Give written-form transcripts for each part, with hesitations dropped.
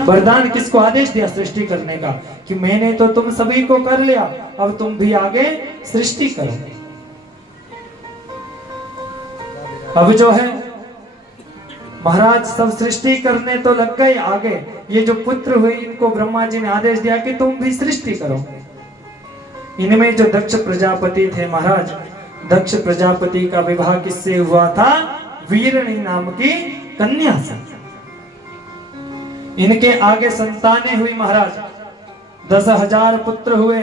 वरदान किसको आदेश दिया सृष्टि करने का, कि मैंने तो तुम सभी को कर लिया, अब तुम भी आगे सृष्टि करो। अब जो है महाराज सब सृष्टि करने तो लग गए आगे। ये जो पुत्र हुए इनको ब्रह्मा जी ने आदेश दिया कि तुम भी सृष्टि करो। इनमें जो दक्ष प्रजापति थे महाराज, दक्ष प्रजापति का विवाह किससे हुआ था? वीरणी नाम की कन्या से। इनके आगे संतानें हुई महाराज, 10,000 पुत्र हुए।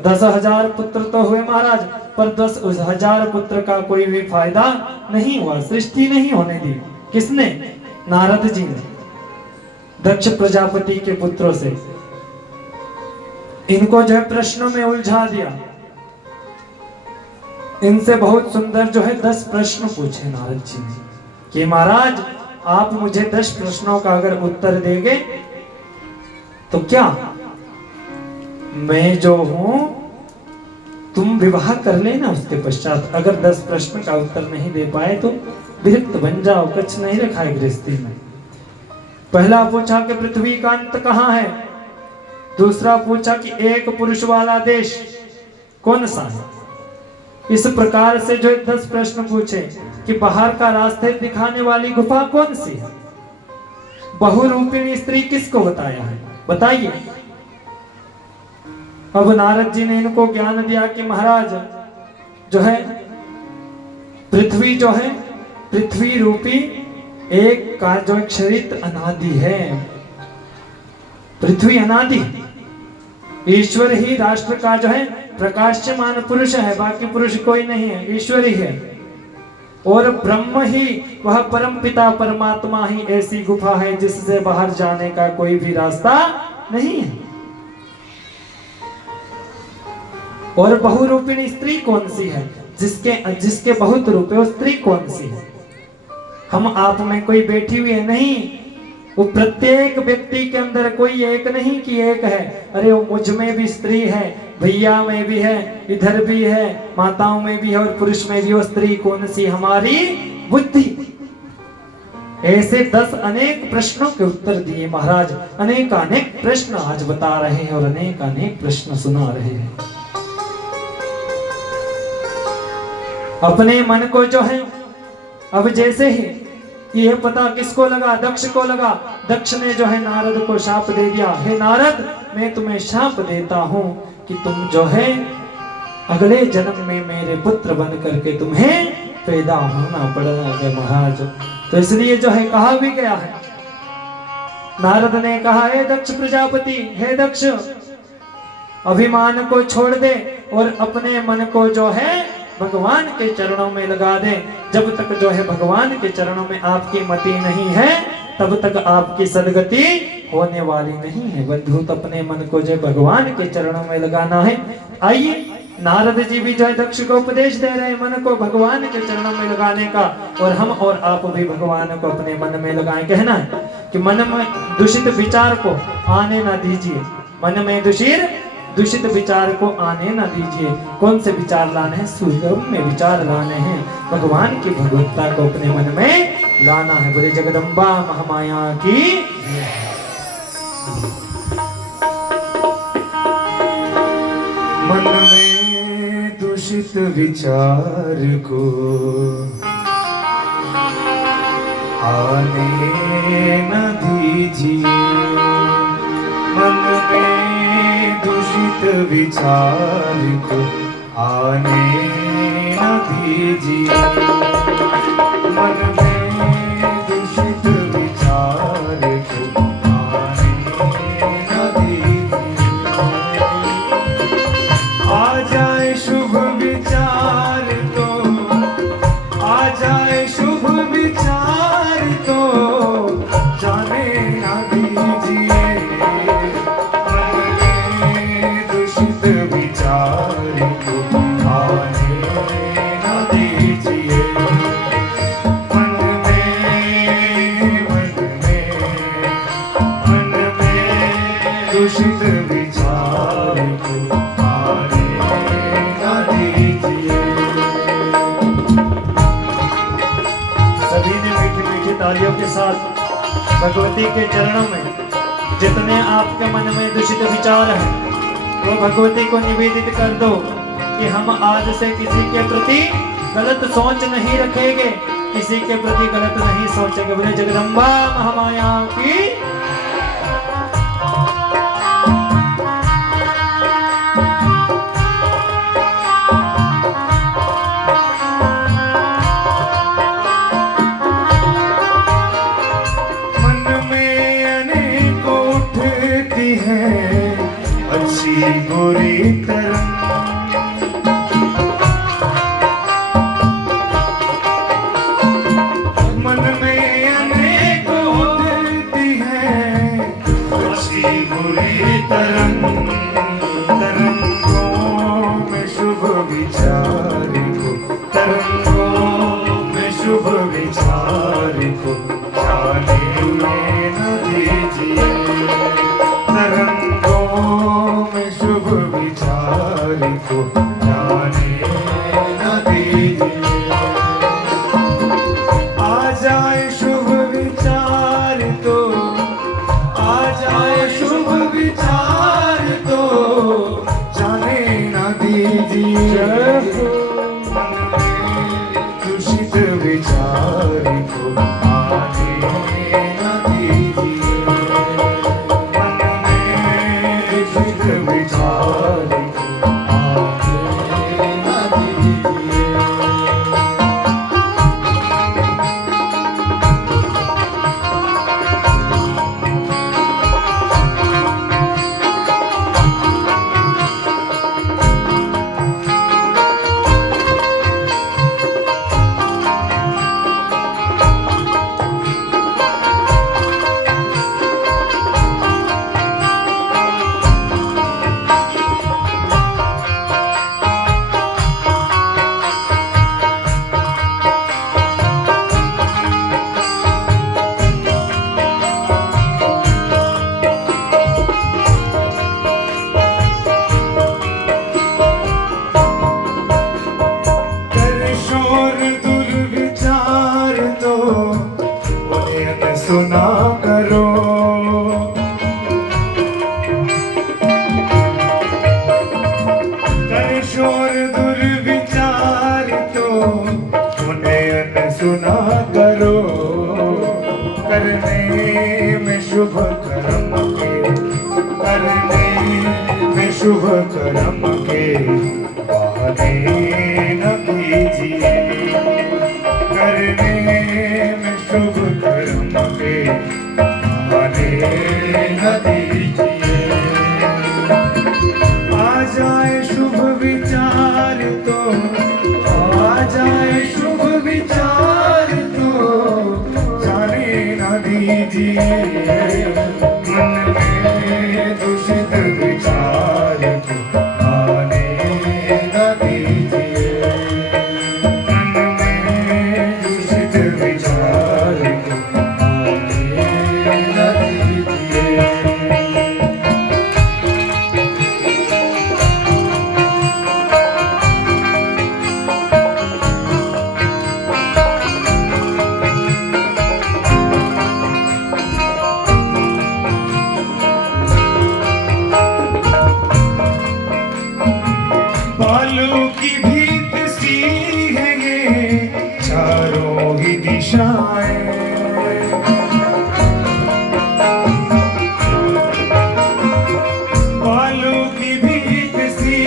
10,000 पुत्र तो हुए महाराज, पर 10,000 पुत्र का कोई भी फायदा नहीं हुआ, सृष्टि नहीं होने दी। किसने? नारद जी ने, दक्ष प्रजापति के पुत्रों से। इनको जो है प्रश्नों में उलझा दिया। इनसे बहुत सुंदर जो है 10 प्रश्न पूछे नारद जी ने कि महाराज आप मुझे 10 प्रश्नों का अगर उत्तर देंगे तो क्या मैं जो हूं तुम विवाह कर लेना। उसके पश्चात अगर 10 प्रश्न का उत्तर नहीं दे पाए तो विरक्त बन जाओ, कुछ नहीं रखा है गृहस्थी में। पहला पूछा कि पृथ्वी का अंत कहाँ है। दूसरा पूछा कि एक पुरुष वाला देश कौन सा है। इस प्रकार से जो 10 प्रश्न पूछे कि बाहर का रास्ते दिखाने वाली गुफा कौन सी है। बहुरूपिणी स्त्री किसको बताया है, बताइए। अब नारद जी ने इनको ज्ञान दिया कि महाराज जो है पृथ्वी जो है, पृथ्वी रूपी एक का जो क्षरित अनादि है। पृथ्वी अनादि, ईश्वर ही राष्ट्र का जो है प्रकाशमान पुरुष है, बाकी पुरुष कोई नहीं है, ईश्वर ही है। और ब्रह्म ही वह परम पिता परमात्मा ही ऐसी गुफा है जिससे बाहर जाने का कोई भी रास्ता नहीं है। और बहुरूपिणी स्त्री कौन सी है, जिसके बहुत रूप है, वो स्त्री कौन सी है। हम आप में कोई बैठी हुई है नहीं, वो प्रत्येक व्यक्ति के अंदर कोई एक नहीं कि एक है। अरे वो मुझ में भी स्त्री है, भैया में भी है, इधर भी है, माताओं में भी है और पुरुष में भी। वो स्त्री कौन सी? हमारी बुद्धि। ऐसे 10 अनेक प्रश्नों के उत्तर दिए महाराज। अनेक प्रश्न आज बता रहे हैं और अनेक प्रश्न सुना रहे हैं। अपने मन को जो है अब जैसे ही ये पता किसको लगा? दक्ष को लगा। दक्ष ने जो है नारद को शाप दे दिया, हे नारद मैं तुम्हें शाप देता हूं कि तुम जो है अगले जन्म में मेरे पुत्र बन करके तुम्हें पैदा होना पड़ेगा महाराज। तो इसलिए जो है कहा भी गया है, नारद ने कहा हे दक्ष प्रजापति, हे दक्ष अभिमान को छोड़ दे और अपने मन को जो है भगवान के चरणों में लगा दे। जब तक जो है भगवान के चरणों में आपकी मति नहीं है तब तक आपकी सदगति होने वाली नहीं है। बंधु तो अपने मन को जो भगवान के चरणों में लगाना है। आइए नारद जी भी जो है दक्ष को उपदेश दे रहे हैं मन को भगवान के चरणों में लगाने का, और हम और आप भी भगवान को अपने मन में लगाएं। कहना है कि मन में दूषित विचार को आने ना दीजिए, मन में दूषित विचार को आने ना दीजिए। कौन से विचार लाने हैं? सुगम्य विचार लाने हैं, भगवान की भगवत्ता को अपने मन में लाना है। बोले जगदम्बा महामाया की। मन में दूषित विचार को आने न दीजिए, मन में दूषित विचार को आने न दीजिए, मन में दूषित विचार को आने न दीजिए। आ जाए शुभ विचार तो, आ जाए शुभ विचार तो जाने न दीजिए, मन भगवती के चरणों में जितने आपके मन में दूषित विचार है वो भगवती को निवेदित कर दो कि हम आज से किसी के प्रति गलत सोच नहीं रखेंगे, किसी के प्रति गलत नहीं सोचेंगे। बोले जगदम्बा महामाया की। अच्छी बुरी तरह मन में अनेक उठती है, अच्छी बुरी तरंगों में शुभ विचार को, तरंगों में शुभ विचार को जाने में न दीजिए, शुभ विचार को जाने न दीजिए। आ जाए शुभ विचार तो, आ जाए शुभ विचार तो जाने न दीजिए। मन में दूषित विचार को आने न दीजिए। सुना करो कर शोर दुर्विचार तो उन्हें सुना करो। करने में शुभ कर्म के, करने में शुभ कर्म के बहाने न कीजिए। करने में शुभ कर्म के बहाने न दीजिए। आ जाए शुभ विचार तो, आ जाए शुभ विचार तो जाने न दीजिए। मन में दूषित विचार को आने न दीजिए। मन में दूषित विचार को आने न दीजिए। बालों की भीत सी है ये चारों ही दिशाएं। बालों की भीत सी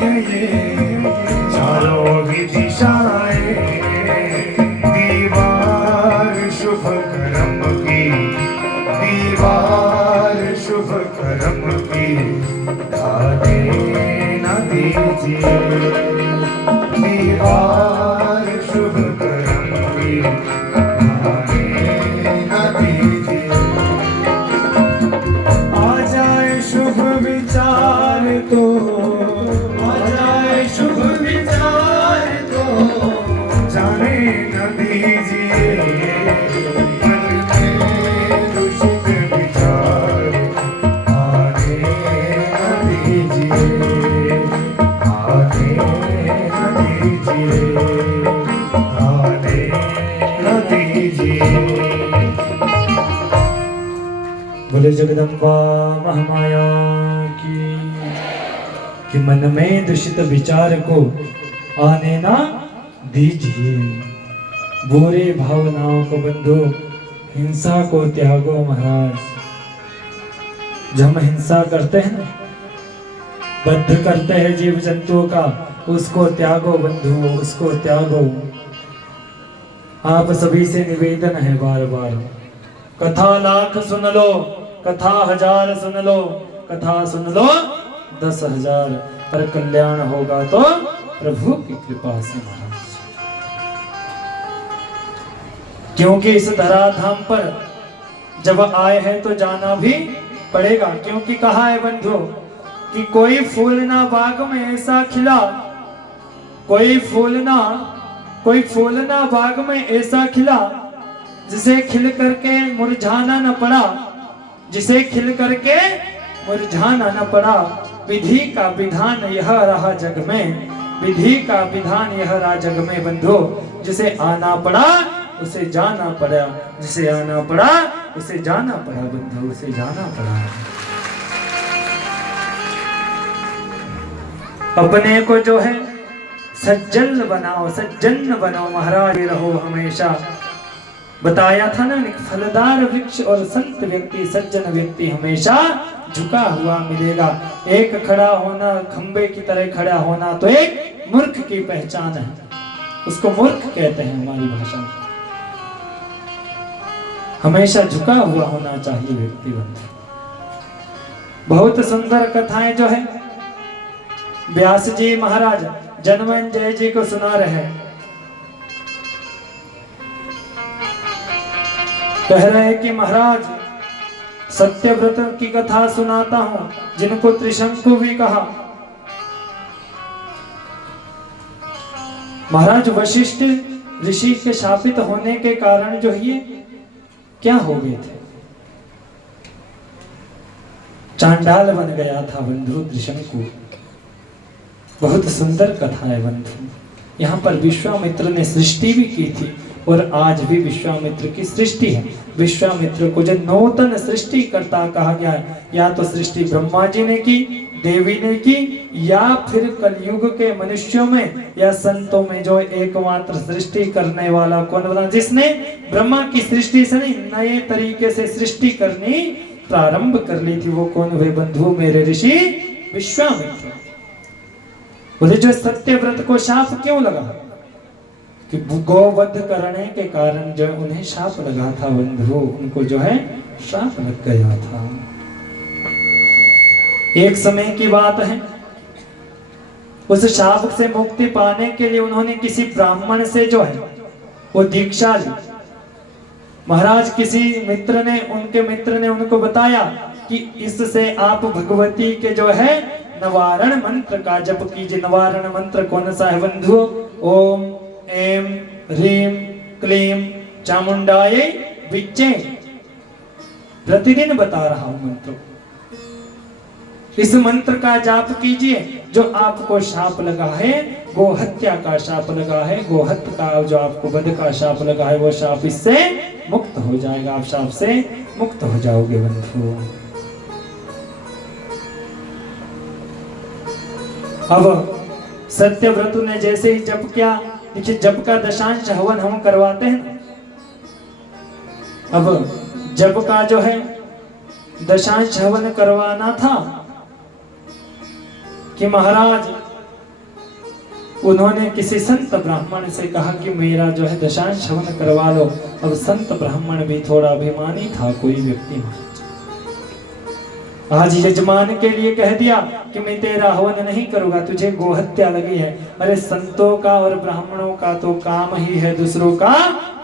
है ये चारों ही दिशाएं। दीवार शुभ कर्म की, दीवार शुभ कर्म की ढाने न दीजिए। दीवार शुभ कर्म की बोले जगदम्बा महामाया की। कि मन में दूषित विचार को आने ना दीजिए, बुरे भावनाओं को बंधो, हिंसा को त्यागो महाराज। जब हम हिंसा करते हैं ना, बद्ध करते हैं जीव जंतुओं का, उसको त्यागो बंधु, उसको त्यागो। आप सभी से निवेदन है बार बार, कथा लाख सुन लो, कथा 1000 सुन लो, कथा सुन लो 10,000, पर कल्याण होगा तो प्रभु की कृपा से महाराज। क्योंकि इस धराधाम पर जब आए हैं तो जाना भी पड़ेगा। क्योंकि कहा है बंधु कि कोई फूल ना बाग में ऐसा खिला, कोई फूल ना बाग में ऐसा खिला जिसे खिल करके मुरझाना न पड़ा, जिसे खिल करके मुरझाना न पड़ा। विधि का विधान यह रहा जग में, विधि का विधान यह रहा जग में बंधु। जिसे आना पड़ा उसे जाना पड़ा, जिसे आना पड़ा उसे जाना पड़ा बंधु, उसे जाना पड़ा। अपने को जो है सज्जन बनाओ, सज्जन बनाओ महाराज, रहो हमेशा। बताया था ना, फलदार वृक्ष और संत व्यक्ति, सज्जन व्यक्ति हमेशा झुका हुआ मिलेगा। एक खड़ा होना, खंबे की तरह खड़ा होना तो एक मूर्ख की पहचान है, उसको मूर्ख कहते हैं हमारी भाषा में। हमेशा झुका हुआ होना चाहिए व्यक्ति बंधु। बहुत सुंदर कथाएं जो है व्यास जी महाराज जन्मेजय जी को सुना रहे हैं। कह रहे हैं कि महाराज सत्यव्रत की कथा सुनाता हूं, जिनको त्रिशंकु भी कहा। महाराज वशिष्ठ ऋषि के शापित होने के कारण जो ये क्या हो गए थे, चांडाल बन गया था बंधु त्रिशंकु। बहुत सुंदर कथा है बंधु। यहाँ पर विश्वामित्र ने सृष्टि भी की थी और आज भी विश्वामित्र की सृष्टि है। विश्वामित्र को जो नूतन सृष्टि करता कहा गया है, या तो सृष्टि ब्रह्मा जी ने की, देवी ने की, या फिर कलयुग के मनुष्यों में या संतों में जो एकमात्र सृष्टि करने वाला कौन बना, जिसने ब्रह्मा की सृष्टि से नहीं नए तरीके से सृष्टि करनी प्रारंभ कर ली थी, वो कौन हुए बंधु मेरे ऋषि विश्वामित्र। बोले जो सत्यव्रत को शाप क्यों लगा, कि गौवध करने के कारण जो उन्हें शाप लगा था बंधु, उनको जो है शाप लग गया था। एक समय की बात है, उस शाप से मुक्ति पाने के लिए उन्होंने किसी ब्राह्मण से जो है वो दीक्षा ली। महाराज किसी मित्र ने, उनके मित्र ने उनको बताया कि इससे आप भगवती के जो है निवारण मंत्र का जप कीजिए। निवारण मंत्र कौन सा है बंधु? ओम ऐं ह्रीं क्लीं चामुंडाय विच्चे। प्रतिदिन बता रहा हूं मंत्र, इस मंत्र का जाप कीजिए। जो आपको शाप लगा है, गो हत्या का शाप लगा है, गो हत्या का जो आपको वध का शाप लगा है, वो शाप इससे मुक्त हो जाएगा, आप शाप से मुक्त हो जाओगे बंधु। अब सत्यव्रत ने जैसे ही जप किया, देखिए जप का दशांश हवन हम करवाते हैं। अब जप का जो है दशांश हवन करवाना था कि महाराज उन्होंने किसी संत ब्राह्मण से कहा कि मेरा जो है दशांश हवन करवा लो। अब संत ब्राह्मण भी थोड़ा अभिमानी था कोई व्यक्ति, आज यजमान के लिए कह दिया कि मैं तेरा हवन नहीं करूंगा, तुझे गोहत्या लगी है। अरे संतों का और ब्राह्मणों का तो काम ही है दूसरों का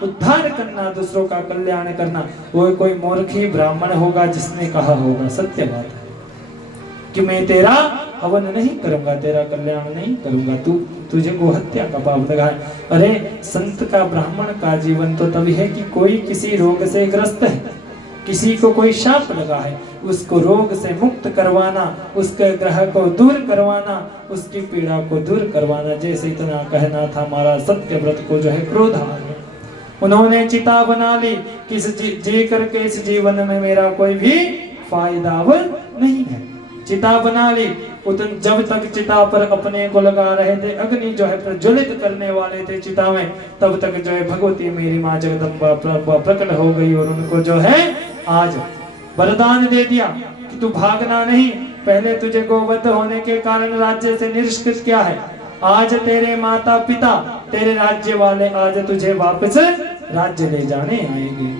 उद्धार करना, दूसरों का कल्याण करना। वो कोई मूर्ख ही ब्राह्मण होगा जिसने कहा होगा, सत्य बात है, कि मैं तेरा हवन नहीं करूंगा, तेरा कल्याण नहीं करूंगा, तुझे गोहत्या का पाप लगा है। अरे संत का, ब्राह्मण का जीवन तो तभी है कि कोई किसी रोग से ग्रस्त है, किसी को कोई शाप लगा है, उसको रोग से मुक्त करवाना, उसके ग्रह को दूर करवाना, उसकी पीड़ा को दूर करवाना। जैसे इतना कहना था, हमारा सत्यव्रत को जो है क्रोध आ गया। उन्होंने चिता बना ली कि जी करके इस जीवन में मेरा कोई भी फायदा अब नहीं है। चिता बना ली, जब तक चिता पर अपने को लगा रहे थे, अग्नि जो है प्रज्वलित करने वाले थे चिता में, तब तक जो है भगवती मेरी माँ जगदम्बा प्रकट हो गई और उनको जो है आज वरदान दे दिया कि तू भागना नहीं। पहले तुझे गोवध होने के कारण राज्य से निष्कृत किया है, आज तेरे माता पिता तेरे राज्य वाले आज तुझे वापस राज्य ले जाने आएंगे।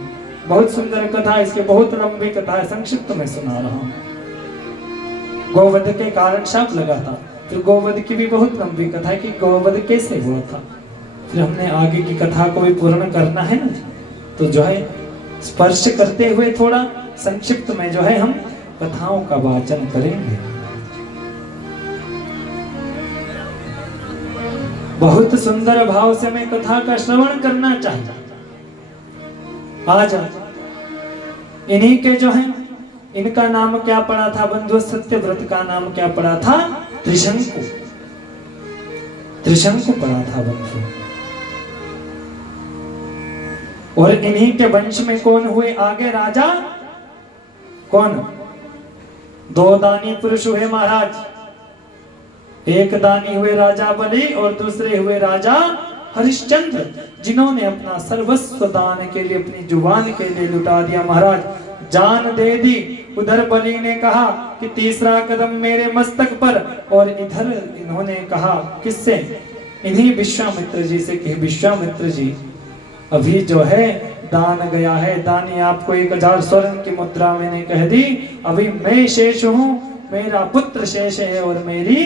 बहुत सुंदर कथा, इसके बहुत लंबी कथा है, संक्षिप्त में सुना रहा हूँ। गोवध के कारण शाप लगा था, फिर गोवध की भी बहुत लंबी कथा है कि गोवध कैसे हुआ था। फिर हमने आगे की कथा को भी पूर्ण करना है ना, तो जो है स्पर्श करते हुए थोड़ा संक्षिप्त में जो है हम कथाओं का वाचन करेंगे। बहुत सुंदर भाव से मैं कथा का श्रवण करना चाहता। आज इन्हीं के जो है, इनका नाम क्या पड़ा था बंधु? सत्यव्रत का नाम क्या पड़ा था? त्रिशंकु। त्रिशंकु पड़ा था बंधु। और इन्हीं के वंश में कौन हुए आगे राजा? कौन? दो दानी पुरुष हुए महाराज। एक दानी हुए राजा बलि और दूसरे हुए राजा हरिश्चंद्र, जिन्होंने अपना सर्वस्व दान के लिए, अपनी जुबान के लिए लुटा दिया महाराज, जान दे दी। उधर बलि ने कहा कि तीसरा कदम मेरे मस्तक पर, और इधर इन्होंने कहा किससे? इन्हीं विश्वामित्र जी से कि विश्वामित्र जी अभी जो है दान गया है, दानी आपको 1000 स्वर्ण की मुद्रा मैंने कह दी, अभी मैं शेष हूँ, मेरा पुत्र शेष है और मेरी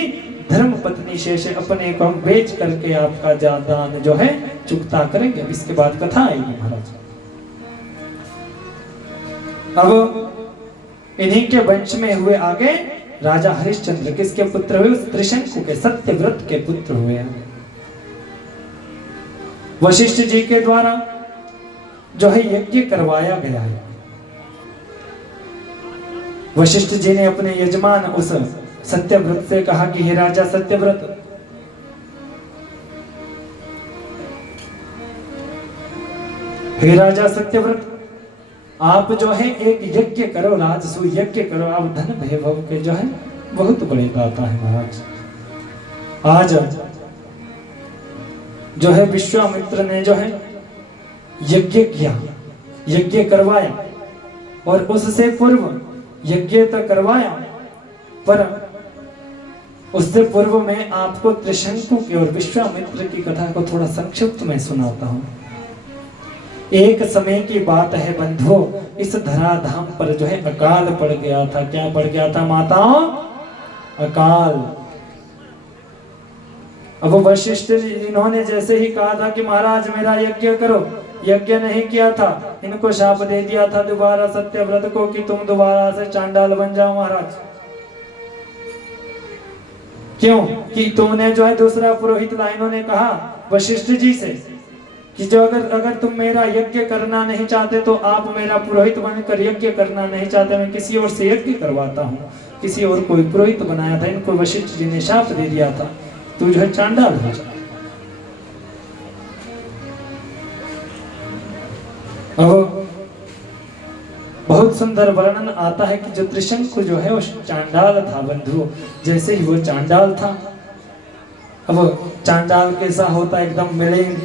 धर्म पत्नी शेष है, अपने को हम बेच करके आपका दान जो है चुकता करेंगे। अब इसके बाद कथा आएगी महाराज। अब इन्हीं के वंश में हुए आगे राजा हरिश्चंद्र, किसके पुत्र हुए? त्रिशंकु के, सत्यव्रत के पुत्र हुए। वशिष्ठ जी के द्वारा जो है यज्ञ करवाया गया है। वशिष्ठ जी ने अपने यजमान उस सत्यव्रत से कहा कि हे राजा सत्यव्रत, हे राजा सत्यव्रत, आप जो है एक यज्ञ करो, राजसू यज्ञ करो, आप धन वैभव के जो है बहुत बड़े दाता है महाराज। आज जो है विश्वामित्र ने जो है यज्ञ किया, यज्ञ करवाया, और उससे पूर्व यज्ञ तो करवाया, पर उससे पूर्व में आपको त्रिशंकु की और विश्वामित्र की कथा को थोड़ा संक्षिप्त में सुनाता हूं। एक समय की बात है बंधुओं, इस धराधाम पर जो है अकाल पड़ गया था। क्या पड़ गया था माताओं? अकाल। अब वशिष्ठ इन्होंने जैसे ही कहा था कि महाराज मेरा यज्ञ करो, यज्ञ नहीं किया था, इनको शाप दे दिया था दोबारा सत्यव्रत को कि तुम दोबारा से चांडाल बन जाओ महाराज। क्यों? कि तुमने जो है दूसरा पुरोहित ला। इन्होंने कहा वशिष्ठ जी से कि जो अगर तुम मेरा यज्ञ करना नहीं चाहते तो आप मेरा पुरोहित बनकर, यज्ञ करना नहीं चाहते मैं किसी और से यज्ञ करवाता हूँ। किसी और कोई पुरोहित बनाया था, इनको वशिष्ठ जी ने शाप दे दिया था, तू जो है चांडाल हो जा। अब बहुत सुंदर वर्णन आता है कि जो त्रिशंकु जो है वो चांडाल था बंधु। जैसे ही वो चांडाल था, अब चांडाल कैसा होता है? एकदम मिलेन,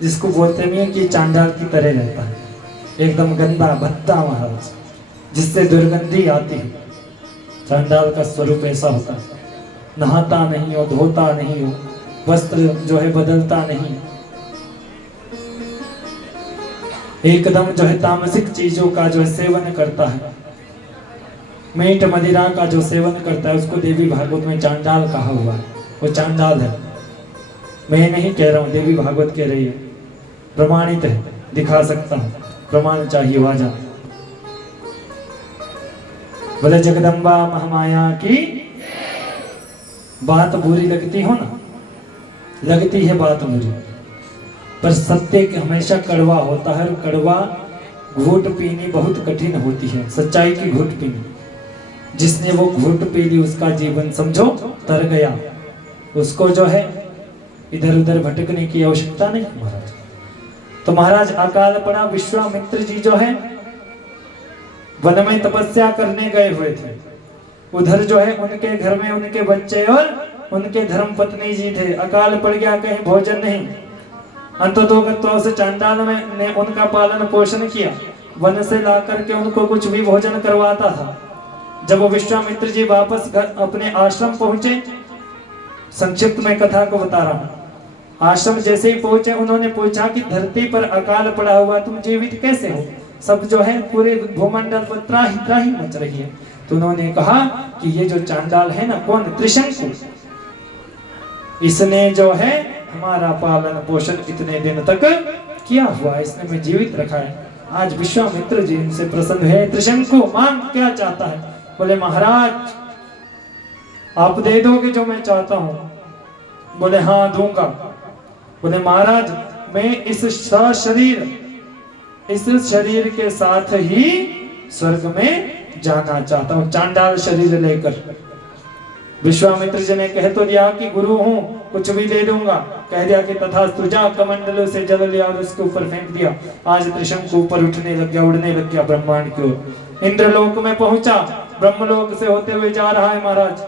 जिसको बोलते नहीं कि चांडाल की तरह रहता है, एकदम गंदा भद्दा महाराज, जिससे दुर्गंधी आती है। चांडाल का स्वरूप ऐसा होता है, नहाता नहीं हो, धोता नहीं हो, वस्त्र जो है बदलता नहीं, एकदम जो है तामसिक चीजों का जो है सेवन करता है, मीट मदिरा का जो सेवन करता है, उसको देवी भागवत में चांडाल कहा हुआ है। वो चांडाल है, मैं नहीं कह रहा हूँ, देवी भागवत कह रही है, प्रमाणित है, दिखा सकता हूँ, प्रमाण चाहिए वाजा। बोले जगदम्बा महामाया की। बात बुरी लगती हो ना, लगती है बात बुरी, पर सत्य हमेशा कड़वा होता है। कड़वा घूट पीनी बहुत कठिन होती है, सच्चाई की घूट पीनी। जिसने वो घूट पी ली उसका जीवन समझो तर गया, उसको जो है इधर उधर भटकने की आवश्यकता नहीं महाराज। तो महाराज अकाल पड़ा। विश्वामित्र जी जो है वन में तपस्या करने गए हुए थे। उधर जो है उनके घर में उनके बच्चे और उनके धर्म पत्नी जी थे। अकाल पड़ गया, कहीं भोजन नहीं। अंततोगत्वा उस चांडाल ने उनका पालन पोषण किया, वन से ला करके उनको कुछ भी भोजन करवाता था। जब वो विश्वामित्र जी वापस घर अपने आश्रम पहुंचे, संक्षिप्त में कथा को बता रहा हूं। आश्रम जैसे ही पहुंचे, उन्होंने पूछा कि धरती पर अकाल पड़ा हुआ, तुम जीवित कैसे हो? सब जो है पूरे भूमंडल पर त्राही त्राही मच रही है। तो उन्होंने कहा कि ये जो चांडाल है ना, कौन? त्रिशंकु, इसने जो है हमारा पालन पोषण इतने दिन तक किया हुआ, इसने मैं जीवित रखा है। आज विश्वामित्र जी इनसे प्रसन्न है। त्रिशंकु मांग क्या चाहता है? बोले महाराज आप दे दोगे जो मैं चाहता हूँ? बोले हाँ दूंगा। बोले महाराज मैं इस शरीर के साथ ही स्वर्ग में जाना चाहता हूँ, चांडाल शरीर लेकर। विश्वामित्र जी ने कह तो दिया कि गुरु हूँ, कुछ भी दे दूंगा। कह दिया कि तथास्तु, जा कमंडलों से जल लिया और उसके ऊपर फेंक दिया। आज त्रिशंकु ऊपर उठने लग गया, उड़ने लग गया ब्रह्मांड की ओर। इंद्रलोक में पहुंचा, ब्रह्मलोक से होते हुए जा रहा है महाराज।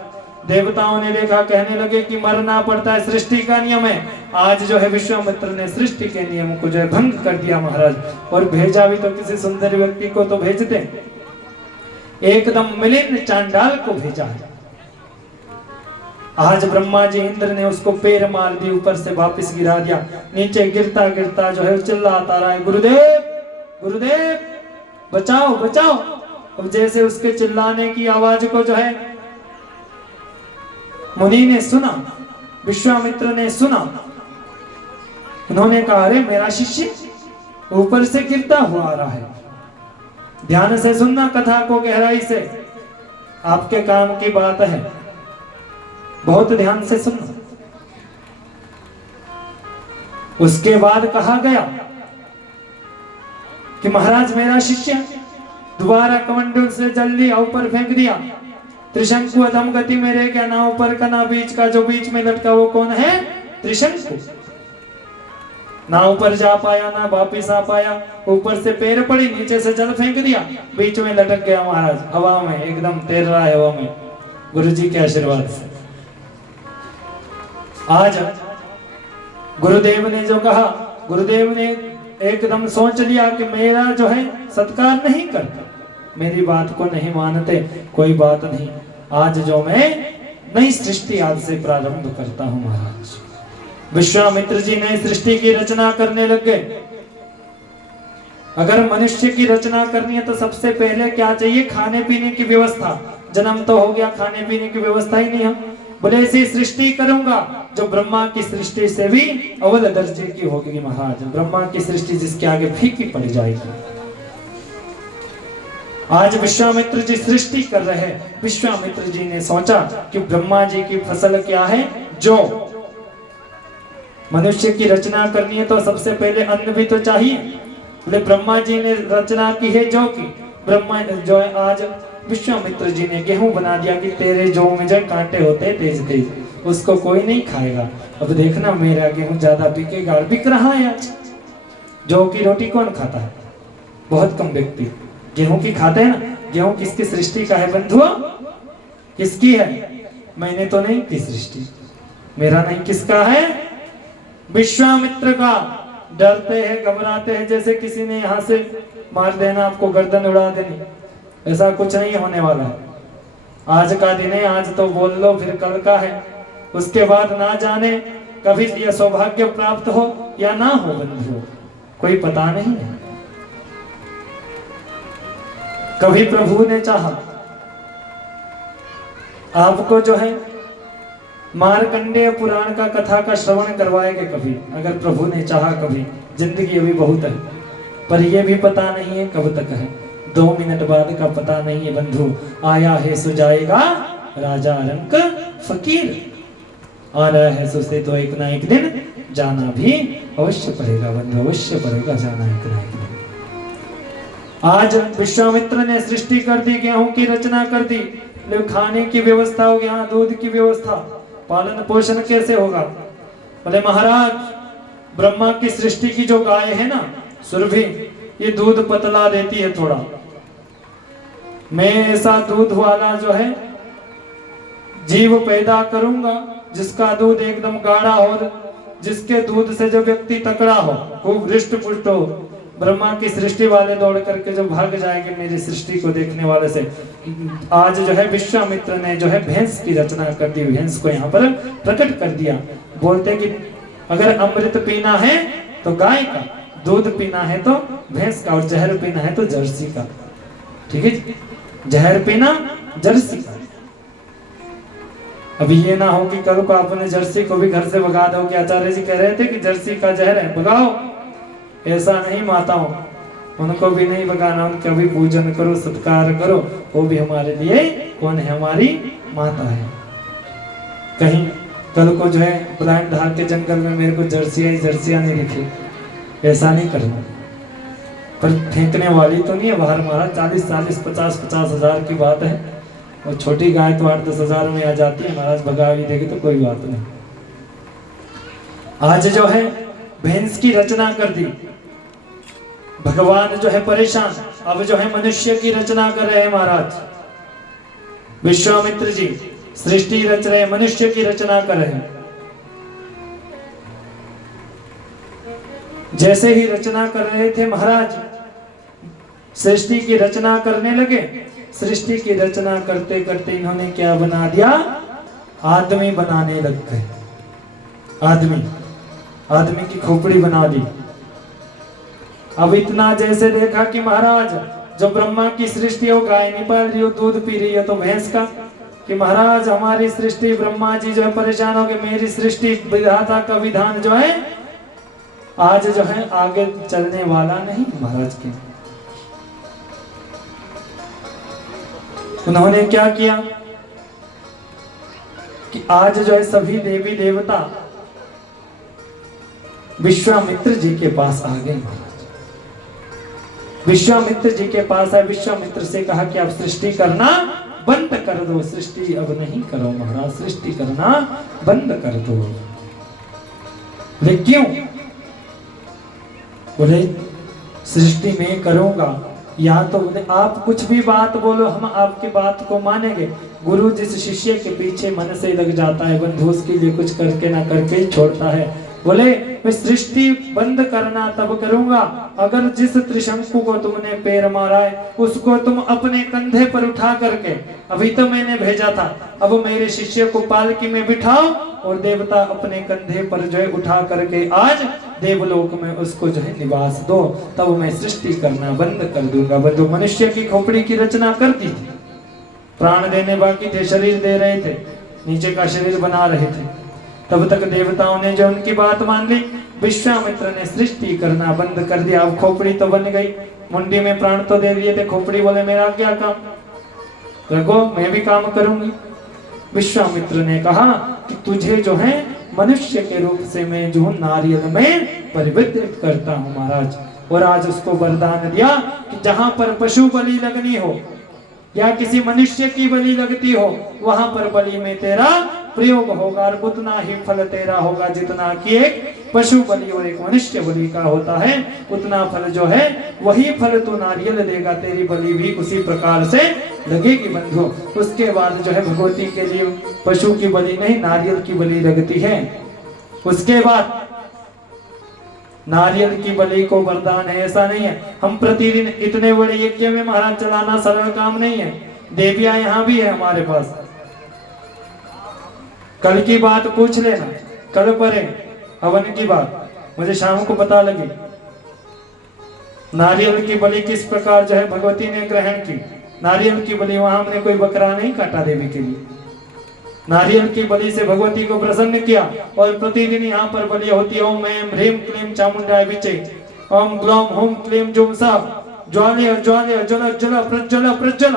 देवताओं ने देखा, कहने लगे कि मरना पड़ता है, सृष्टि का नियम है। आज जो है विश्वामित्र ने सृष्टि के नियम को जो है भंग कर दिया महाराज। और भेजा भी तो किसी सुंदर व्यक्ति को तो भेजते, एकदम मिलिंद चांडाल को भेजा है। आज ब्रह्मा जी इंद्र ने उसको पैर मार दी, ऊपर से वापस गिरा दिया। नीचे गिरता गिरता जो है चिल्लाता रहा है, गुरुदेव गुरुदेव बचाओ बचाओ। अब जैसे उसके चिल्लाने की आवाज को जो है मुनि ने सुना, विश्वामित्र ने सुना। उन्होंने कहा, अरे मेरा शिष्य ऊपर से गिरता हुआ आ रहा है। ध्यान से सुनना कथा को, गहराई से, आपके काम की बात है, बहुत ध्यान से सुनना। उसके बाद कहा गया कि महाराज मेरा शिष्य दोबारा कमंडल से जल लिया, ऊपर फेंक दिया। त्रिशंकु अधम गति में रह गया, ना ऊपर का ना बीच का, जो बीच में लटका वो कौन है? त्रिशंकु। ना ऊपर जा पाया ना वापिस आ पाया, ऊपर से पैर पड़ी, नीचे से जल फेंक दिया, बीच में लटक गया महाराज, हवा में एकदम तैर रहा है हवा में, गुरु जी के आशीर्वाद से। आज गुरुदेव ने जो कहा, गुरुदेव ने एकदम सोच लिया कि मेरा जो है सत्कार नहीं करता, मेरी बात को नहीं मानते, कोई बात नहीं। आज जो मैं नई सृष्टि आज से प्रारंभ करता हूं महाराज। विश्वामित्र जी नई सृष्टि की रचना करने लग गए। अगर मनुष्य की रचना करनी है तो सबसे पहले क्या चाहिए? खाने पीने की व्यवस्था। जन्म तो हो गया, खाने पीने की व्यवस्था ही नहीं है। बोले ऐसी सृष्टि करूंगा जो ब्रह्मा की सृष्टि से भी अव्वल दर्जे की होगी महाराज। ब्रह्मा की सृष्टि जिसके आगे फीकी पड़ जाएगी। आज विश्वामित्र जी सृष्टि कर रहे हैं। विश्वामित्र जी ने सोचा कि ब्रह्मा जी की फसल क्या है? जो मनुष्य की रचना करनी है तो सबसे पहले अन्न भी तो चाहिए। बोले ब्रह्मा जी ने रचना की है जौ की। ब्रह्मा जो है आज विश्वामित्र जी ने गेहूं बना दिया कि तेरे जौ में जो कांटे होते हैं तेज तेज, उसको कोई नहीं खाएगा। अब देखना मेरा गेहूं ज्यादा बिकेगा, बिक रहा है आज। जौ की रोटी कौन खाता है? बहुत कम व्यक्ति गेहूं की खाते हैं ना। गेहूं किसकी सृष्टि का है बंधुओं? किसकी है? मैंने तो नहीं की सृष्टि, मेरा नहीं, किसका है? विश्वामित्र का। डरते हैं, घबराते हैं, जैसे किसी ने यहाँ से मार देना, आपको गर्दन उड़ा देनी, ऐसा कुछ नहीं होने वाला है। आज का दिन है, आज तो बोल लो, फिर कल का है, उसके बाद ना जाने कभी यह सौभाग्य प्राप्त हो या ना हो बंधुओं, कोई पता नहीं है। कभी प्रभु ने चाहा आपको जो है मार्कंडेय पुराण का कथा का श्रवण करवाएंगे कभी, अगर प्रभु ने चाहा कभी। जिंदगी अभी बहुत है, पर यह भी पता नहीं है कब तक है। 2 मिनट बाद का पता नहीं है बंधु। आया है सो जाएगा, राजा रंक फकीर। आ रहा है सो से तो एक ना एक दिन जाना भी अवश्य पड़ेगा बंधु, अवश्य पड़ेगा जाना एक ना एक दिन। आज विश्वामित्र ने सृष्टि कर दी, गेहूं की रचना कर दी, खाने की व्यवस्था हो गया, दूध की व्यवस्था, पालन पोषण कैसे होगा? बोले महाराज ब्रह्मा की सृष्टि की जो गाय है ना सुरभि, ये दूध पतला देती है थोड़ा। मैं ऐसा दूध वाला जो है जीव पैदा करूंगा जिसका दूध एकदम गाढ़ा हो, जिसके दूध से जो व्यक्ति तकड़ा हो, खूब हृष्ट पुष्ट हो। ब्रह्मा की सृष्टि वाले दौड़ करके जो भाग जाएंगे मेरी सृष्टि को देखने वाले से। आज जो है विश्वामित्र ने जो है भैंस की रचना कर दी, भैंस को यहाँ पर प्रकट कर दिया। बोलते कि अगर अमृत पीना है तो गाय का, दूध पीना है तो भैंस का, और जहर पीना है तो जर्सी का। ठीक है, जहर पीना जर्सी का। अभी ये ना हो कि कल को आपने जर्सी को भी घर से भगा दो कि आचार्य जी कह रहे थे कि जर्सी का जहर है, भगाओ। ऐसा नहीं माताओं, उनको भी नहीं भगाना, उनका भी पूजन करो, सत्कार करो। वो भी हमारे लिए कौन है? हमारी माता है। कहीं कल को जो है ब्लाइंड धार के जंगल में मेरे को जर्सियां नहीं दिखी, ऐसा नहीं करना। पर फेंकने वाली तो नहीं है बाहर, हमारा 40-40, 50-50 हजार की बात है। और छोटी गाय तो 8-10 हजार में आ जाती है, महाराज भगा भी देगी तो कोई बात नहीं। आज जो है भैंस की रचना कर दी, भगवान जो है परेशान। अब जो है मनुष्य की रचना कर रहे हैं महाराज विश्वामित्र जी, सृष्टि रच रहे, मनुष्य की रचना कर रहे हैं। जैसे ही रचना कर रहे थे महाराज, सृष्टि की रचना करने लगे। सृष्टि की रचना करते करते इन्होंने क्या बना दिया? आदमी बनाने लग गए। आदमी की खोपड़ी बना दी। अब इतना जैसे देखा कि महाराज जो ब्रह्मा की सृष्टि हो, गाय नहीं पाल रही हो, दूध पी रही है तो भैंस का, कि महाराज हमारी सृष्टि, ब्रह्मा जी जो है परेशान हो गए, मेरी सृष्टि विधाता का विधान जो है आज जो है आगे चलने वाला नहीं महाराज के। उन्होंने क्या किया कि आज जो है सभी देवी देवता विश्वामित्र जी के पास आ गए महाराज। विश्वामित्र जी के पास आए, विश्वामित्र से कहा कि आप सृष्टि करना बंद कर दो, सृष्टि अब नहीं करो महाराज, सृष्टि करना बंद कर दो। बोले क्यों? बोले सृष्टि में करूंगा, या तो बोले आप कुछ भी बात बोलो हम आपकी बात को मानेंगे। गुरु जिस शिष्य के पीछे मन से लग जाता है, बंधु उसके लिए कुछ करके ना करके छोड़ता है। बोले मैं सृष्टि बंद करना तब करूंगा अगर जिस त्रिशंकु को तुमने पैर मारा है उसको तुम अपने कंधे पर उठा करके, अभी तो मैंने भेजा था, अब मेरे शिष्य को पालकी में बिठाओ और देवता अपने कंधे पर जो है उठा करके आज देवलोक में उसको जो है निवास दो, तब मैं सृष्टि करना बंद कर दूंगा। बंधु मनुष्य की खोपड़ी की रचना कर दी थी, प्राण देने बाकी थे, शरीर दे रहे थे, नीचे का शरीर बना रहे थे। तब तक देवताओं ने जो उनकी बात मान ली। विश्वामित्र ने सृष्टि करना बंद कर दिया। अब खोपड़ी तो बन गई, मुंडी में प्राण तो दे दिए थे, खोपड़ी बोले मेरा क्या काम, रखो मैं भी काम करूंगी। विश्वामित्र ने कहा कि तुझे जो है मनुष्य के रूप से मैं जो नारियल में परिवर्तित करता हूँ महाराज। और आज उसको वरदान दिया कि जहां पर पशु बलि लगनी हो या किसी मनुष्य की बलि लगती हो, वहां पर बलि में तेरा प्रयोग होगा और उतना ही फल तेरा होगा जितना कि एक पशु बलि और एक मनुष्य बलि का होता है। उतना फल जो है वही फल तू नारियल देगा, तेरी बलि भी उसी प्रकार से लगेगी बंधु। उसके बाद जो है भगवती के लिए पशु की बलि नहीं नारियल की बलि लगती है। उसके बाद नारियल की बलि को वरदान है, ऐसा नहीं है हम प्रतिदिन इतने बड़े यज्ञ में महाराज चलाना सरल काम नहीं है। देवियां यहाँ भी है हमारे पास, कल की बात पूछ लेना, कल पर है हवन की बात, मुझे शाम को पता लगी। नारियल की बलि किस प्रकार जो है भगवती ने ग्रहण की। नारियल की बलि, वहां हमने कोई बकरा नहीं काटा देवी के लिए, नारियल की बलि से भगवती को प्रसन्न किया। और प्रतिदिन यहाँ पर बलि होती है। ओम ऐं ह्रीं क्लीं चामुंडाय विचे, ओम ग्लौम हुम क्लीं जुम सा, ज्वाले ज्वाले जल जल प्रज्वल प्रज्वल,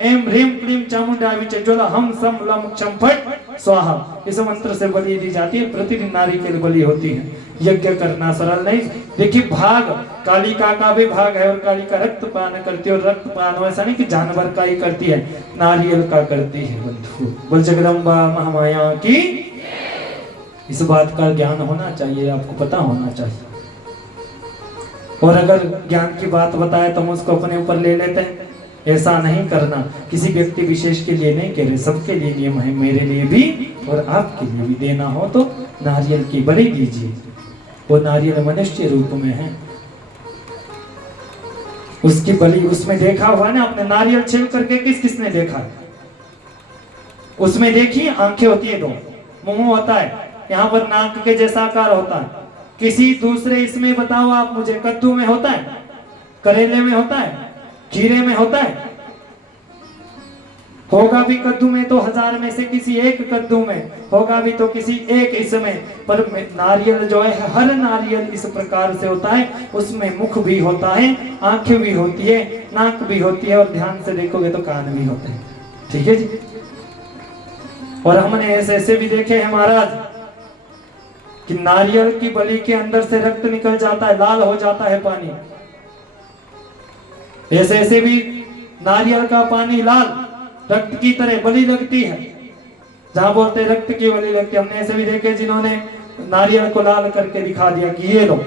ऐं ह्रीं क्लीं चामुंडाय विचे ज्वल हम सम लम क्षम फट स्वाहा। इस मंत्र से बलि दी जाती है। प्रतिदिन नारियल बलि होती है। यज्ञ करना सरल नहीं। देखिए भाग, कालिका का भी भाग है और कालिका रक्तपान करती है, और रक्तपान ऐसा नहीं कि जानवर का ही करती है, नारियल का करती है बंधु। बोल जगदम्बा महामाया की। इस बात का ज्ञान होना चाहिए, आपको पता होना चाहिए। और अगर ज्ञान की बात बताए तो हम उसको अपने ऊपर ले लेते हैं, ऐसा नहीं करना। किसी व्यक्ति विशेष के लिए नहीं कह रहे, सबके लिए नियम है, मेरे लिए भी और आपके लिए भी। देना हो तो नारियल की बलि दीजिए, वो नारियल मनुष्य रूप में है, उसकी बलि। उसमें देखा हुआ है ना आपने, नारियल छील करके किस किसने देखा है? उसमें देखिए आंखें होती है दो, मुंह होता है, यहाँ पर नाक के जैसा आकार होता है। किसी दूसरे इसमें बताओ आप मुझे, कद्दू में होता है, करेले में होता है, खीरे में होता है? होगा भी कद्दू में तो 1000 में से किसी एक कद्दू में, होगा भी तो किसी एक इसमें। पर नारियल जो है, हर नारियल इस प्रकार से होता है, उसमें मुख भी होता है, आंखें भी होती है, नाक भी होती है, और ध्यान से देखोगे तो कान भी होते हैं। ठीक है जी। और हमने ऐसे भी देखे हैं महाराज कि नारियल की बलि के अंदर से रक्त निकल जाता है, लाल हो जाता है पानी। ऐसे भी नारियल का पानी लाल रक्त की तरह बलि लगती है, जहां बोलते रक्त की बलि लगती है। हमने ऐसे भी देखे जिन्होंने नारियल को लाल करके दिखा दिया कि ये लो।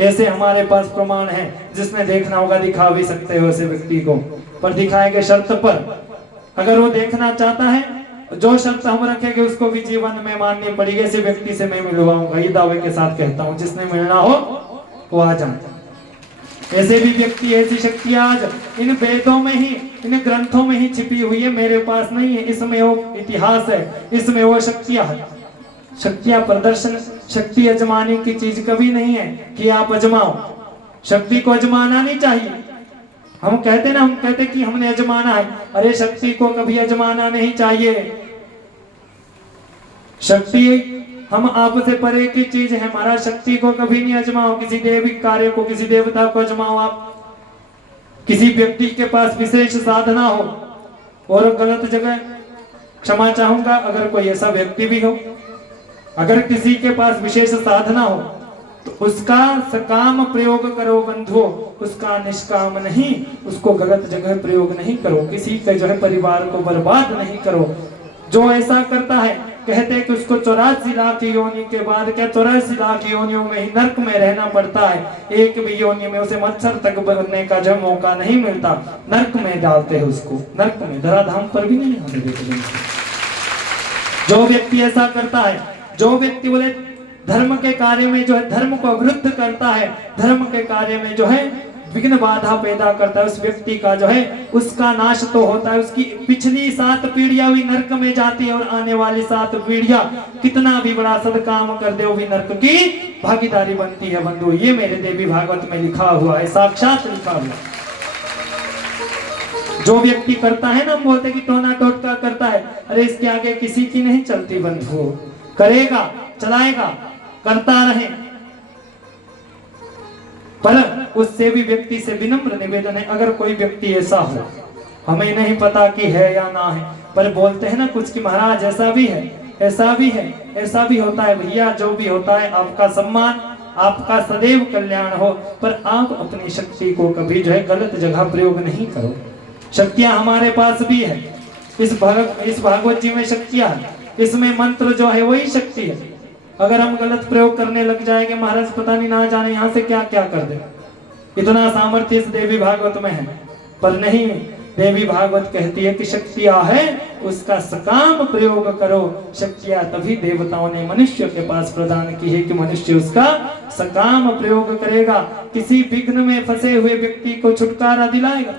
ऐसे हमारे पास प्रमाण है, जिसने देखना होगा दिखा भी सकते हो ऐसे व्यक्ति को, पर दिखाएंगे शर्त पर। अगर वो देखना चाहता है, जो शर्त हम रखेंगे उसको भी जीवन में माननी पड़ेगी। ऐसे व्यक्ति से मैं मिलवाऊंगा, ये दावे के साथ कहता हूँ। जिसने मिलना हो वो आ जाए। ऐसे भी व्यक्ति, ऐसी शक्तियां आज इन वेदों में ही, इन ग्रंथों में ही छिपी हुई है, मेरे पास नहीं है। इसमें वो इतिहास है, इसमें वो शक्तियां है। शक्तियां प्रदर्शन, शक्ति अजमाने की चीज कभी नहीं है कि आप अजमाओ। शक्ति को अजमाना नहीं चाहिए। हम कहते ना, हम कहते कि हमने अजमाना है, अरे शक्ति को कभी अजमाना नहीं चाहिए। शक्ति हम आपसे परे की चीज है महाराज, शक्ति को कभी नहीं अजमाओ। किसी दैविक कार्य को, किसी देवता को अजमाओ आप। किसी व्यक्ति के पास विशेष साधना हो और गलत जगह, क्षमा चाहूंगा अगर कोई ऐसा व्यक्ति भी हो, अगर किसी के पास विशेष साधना हो तो उसका सकाम प्रयोग करो बंधुओं, उसका निष्काम नहीं, उसको गलत जगह प्रयोग नहीं करो। किसी के जो है परिवार को बर्बाद नहीं करो। जो ऐसा करता है, कहते हैं कि उसको 84 लाख योनि के बाद, क्या 84 लाख योनियों में ही नर्क में रहना पड़ता है। एक भी योनि में उसे मच्छर तक बनने का जो मौका नहीं मिलता, नर्क में डालते हैं उसको, नर्क में, धराधाम पर भी नहीं आने देते। जो व्यक्ति ऐसा करता है, जो व्यक्ति बोले धर्म के कार्य में जो है धर्म को अवरुद्ध करता है, धर्म के कार्य में जो है विघ्न बाधा पैदा करता है, उस व्यक्ति का जो है उसका नाश तो होता है। उसकी पिछली 7 पीढ़ियां भी नरक में जाती है, और आने वाली 7 पीढ़ियां कितना भी बड़ा सदकाम कर दे वो भी नरक की भागीदारी बनती है बंधु। ये मेरे देवी भागवत में लिखा हुआ है, साक्षात लिखा हुआ। जो व्यक्ति करता है ना, बोलते कि टोना टोटका करता है, अरे इसके आगे किसी की नहीं चलती बंधु। करेगा, चलाएगा, करता रहे। पर उससे भी व्यक्ति से विनम्र निवेदन है, अगर कोई व्यक्ति ऐसा हो, हमें नहीं पता कि है या ना है, पर बोलते हैं ना कुछ कि महाराज ऐसा भी है, ऐसा भी है, ऐसा भी होता है। भैया जो भी होता है आपका सम्मान, आपका सदैव कल्याण हो, पर आप अपनी शक्ति को कभी जो है गलत जगह प्रयोग नहीं करो। शक्तियां हमारे पास भी है, इस भागवत जी में शक्तियां है, इसमें मंत्र जो है वही शक्ति है। अगर हम गलत प्रयोग करने लग जाएंगे महाराज, पता नहीं ना जाने यहाँ से क्या क्या कर दे। इतना सामर्थ्य इस देवी भागवत में है, पर नहीं, देवी भागवत कहती है कि शक्तियां है उसका सकाम प्रयोग करो। शक्तियां तभी देवताओं ने मनुष्य के पास प्रदान की है कि मनुष्य उसका सकाम प्रयोग करेगा, किसी विघ्न में फंसे हुए व्यक्ति को छुटकारा दिलाएगा।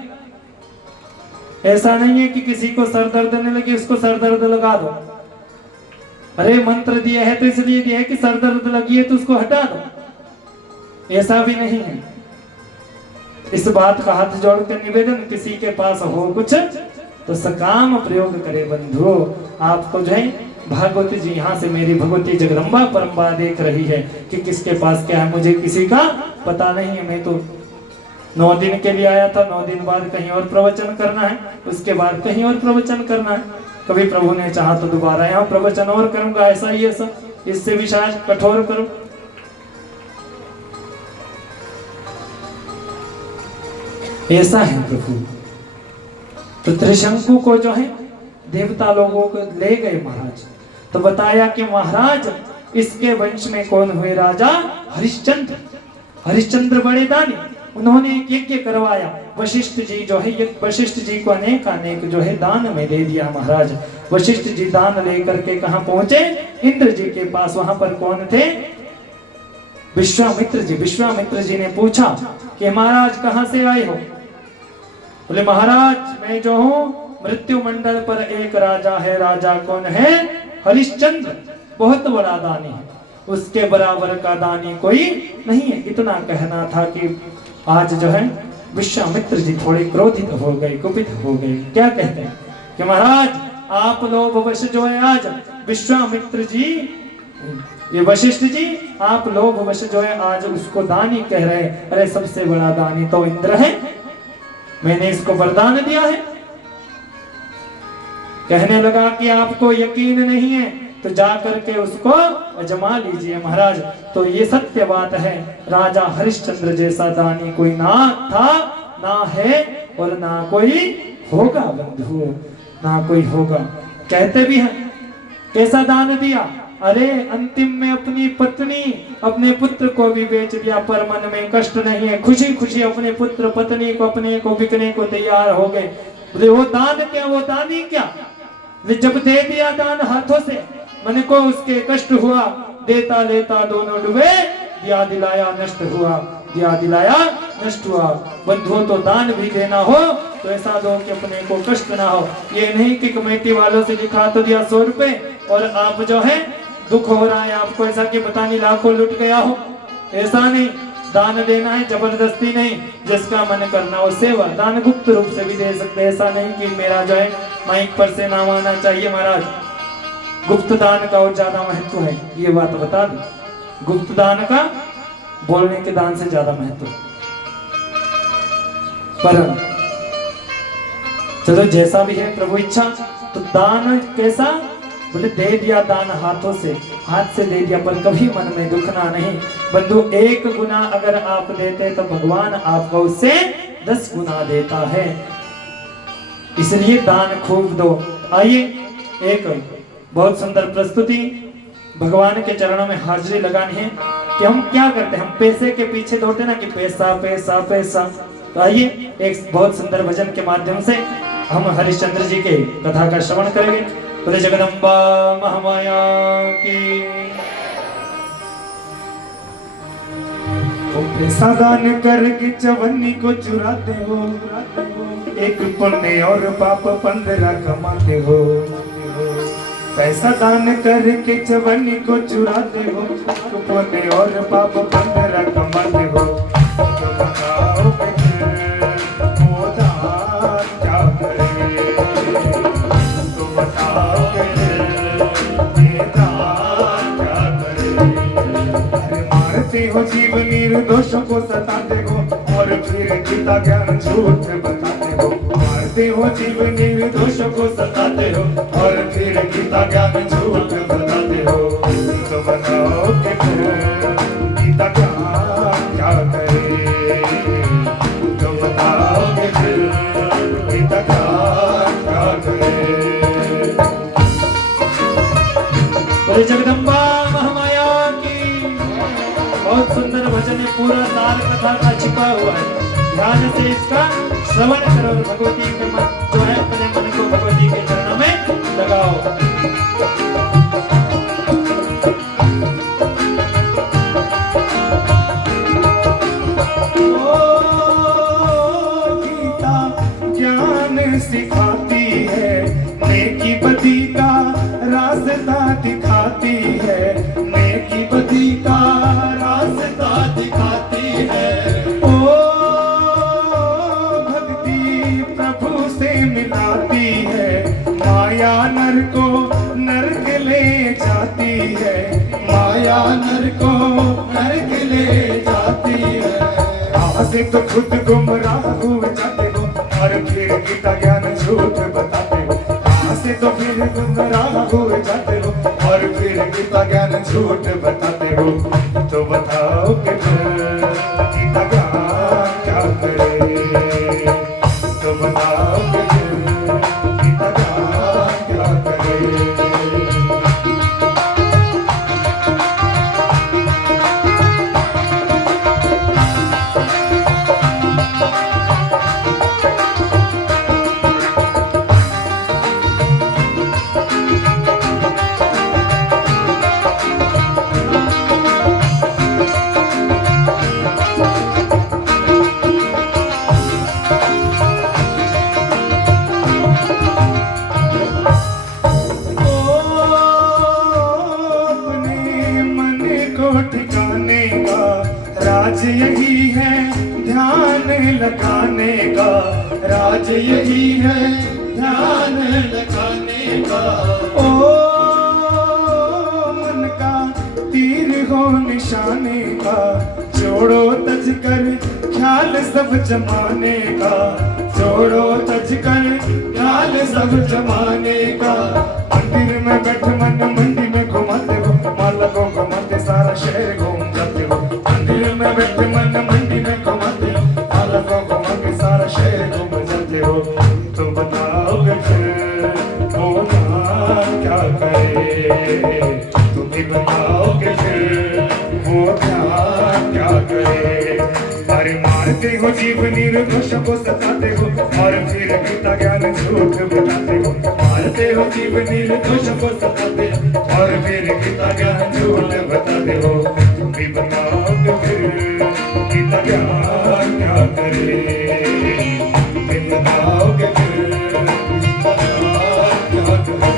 ऐसा नहीं है कि किसी को सर दर्द न लगे उसको सर दर्द लगा दो, अरे मंत्र दिया है तो इसलिए दिया है कि सर दर्द लगी है तो उसको हटा दो, ऐसा भी नहीं है। इस बात का हाथ जोड़कर निवेदन, किसी के पास हो कुछ तो सकाम प्रयोग करे बंधु। आपको जो है भागवती जी, यहाँ से मेरी भगवती जगदम्बा परम्बा देख रही है कि किसके पास क्या है, मुझे किसी का पता नहीं है। मैं तो 9 दिन के लिए आया था, 9 दिन बाद कहीं और प्रवचन करना है, उसके बाद कहीं और प्रवचन करना है। कभी प्रभु ने चाहा तो दोबारा यहाँ प्रवचन और करूंगा, ऐसा ही ऐसा, इससे भी शायद कठोर करूं। ऐसा है प्रभु। तो त्रिशंकु को जो है देवता लोगों को ले गए महाराज। तो बताया कि महाराज इसके वंश में कौन हुए? राजा हरिश्चंद्र। हरिश्चंद्र बड़े दानी, उन्होंने एक यज्ञ करवाया। वशिष्ठ जी जो है, वशिष्ठ जी को अनेक अनेक जो है दान में दे दिया महाराज। वशिष्ठ जी दान लेकर के कहाँ पहुंचे? इंद्र जी के पास। वहां पर कौन थे? विश्वामित्र जी। विश्वामित्र जी ने पूछा कि महाराज कहाँ से आए हो? बोले महाराज मैं जो हूँ मृत्यु मंडल पर एक राजा है। राजा कौन है? हरिश्चंद्र, बहुत बड़ा दानी है, उसके बराबर का दानी कोई नहीं है। इतना कहना था कि आज जो है विश्वामित्र जी थोड़े क्रोधित हो गए, कुपित हो गए। क्या कहते हैं कि महाराज आप लोभवश जो है आज विश्वामित्र जी, ये वशिष्ठ जी, आप लोभवश जो है आज उसको दानी कह रहे हैं। अरे सबसे बड़ा दानी तो इंद्र है, मैंने इसको वरदान दिया है। कहने लगा कि आपको यकीन नहीं है तो जा करके उसको अजमा लीजिए महाराज। तो ये सत्य बात है, राजा हरिश्चंद्र जैसा दानी कोई ना था, ना है और ना कोई होगा बंधु, ना कोई होगा। कहते भी हैं कैसा दान दिया? अरे अंतिम में अपनी पत्नी अपने पुत्र को भी बेच दिया, पर मन में कष्ट नहीं है, खुशी खुशी अपने पुत्र पत्नी को अपने को बिकने को तैयार हो गए। वो दान क्या, वो दानी क्या? जब दे दिया दान हाथों से, मन को उसके कष्ट हुआ, देता लेता दोनों डूबे, दिया दिलाया नष्ट हुआ, दिया दिलाया नष्ट हुआ। बंधुओं तो दान भी देना हो तो ऐसा दो कि अपने को कष्ट ना हो। ये नहीं कि कमेटी वालों से लिखा तो दिया 100 रुपए और आप जो है दुख हो रहा है आपको, ऐसा कि पता नहीं लाखों लुट गया हो, ऐसा नहीं। दान देना है जबरदस्ती नहीं, जिसका मन करना हो सेवा। दान गुप्त रूप से भी दे सकते, ऐसा नहीं कि मेरा जो है माइक पर से नाम आना चाहिए महाराज। गुप्त दान का और ज्यादा महत्व है, ये बात बता दी। गुप्त दान का बोलने के दान से ज्यादा महत्व। पर चलो जैसा भी है प्रभु इच्छा। तो दान कैसा? बोले दे दिया दान हाथों से, हाथ से दे दिया, पर कभी मन में दुखना नहीं। बंधु 1 गुना अगर आप देते तो भगवान आपको उससे 10 गुना देता है। इसलिए दान खूब दो। आइए एक बहुत सुंदर प्रस्तुति भगवान के चरणों में हाजिरी लगानी है कि हम क्या करते हैं। हम पैसे के पीछे दौड़ते ना कि पैसा पैसा पैसा। तो आइए एक बहुत सुंदर भजन के माध्यम से हम हरिश्चंद्र जी के कथा का श्रवण करेंगे। बोले जगदम्बा महामाया की। पैसा दान करके चवन्नी को चुराते हो, एक पुण्य और पाप 15 कमाते हो। पैसा दान करके चवन्नी को चुराते हो, एक पुण्य और पाप 15 कमाते हो। तो बताओ वो दान क्या करे? तो बताओ ये दान क्या करे? अरे मारते हो जीव निर्दोषों को सताते हो और फिर गीता ज्ञान झूठ बताते हो। मारते हो जीव निर्दोषों को सताते हो और फिर गीता ज्ञान झूठ बताते हो। तो बताओ कि गीता ज्ञान क्या करे? तो बताओ कि गीता ज्ञान क्या करे? बोले जगदम्बा महामाया की। बहुत सुंदर भजन है, पूरा सार कथा का छिपा हुआ है। ध्यान से इसका श्रवण करो और भगवती के मन जो है अपने मन को भगवती के चरणों में लगाओ। गीता ज्ञान सिखाती है, नेकी बदी का रास्ता दिखाती है, नेकी बदी का रास्ता दिखाती है। ओ भक्ति प्रभु से मिलाती है, माया नर को नरक ले जाती है, माया नर को नरक ले जाती है। से तो खुद गुमराह हो जाते हो और फिर गीता ज्ञान झूठ बताते हो। से तो फिर गुमराह हो जाते हो और फिर गीता ज्ञान झूठ बताते हो। तो बताओ कि गीता ज्ञान क्या करे? तो बताओ कि गीता ज्ञान क्या करे? ख्याल सब जमाने का, छोड़ो तजकर ख्याल सब जमाने का। मंदिर में बैठ मन मंडी में घुमाते हो, माला को घुमाते सारा शहर घूम जाते हो। मंदिर में बैठ मन मंडी में घुमाते हो, माला को घुमा के सारा शहर घूम जाते हो। तो बताओगे फिर वो क्या करे, तुम ही बताओगे फिर वो क्या करे। अरे मारते हो जीव निर्दोष को सताते हो, और फिर गीता ज्ञान झूठ बताते हो। मारते हो जीव निर्दोष को सताते हो, और फिर गीता ज्ञान झूठ बताते हो। तुम भी बताओगे फिर गीता ज्ञान क्या करे, तुम भी बताओगे फिर गीता ज्ञान क्या करे।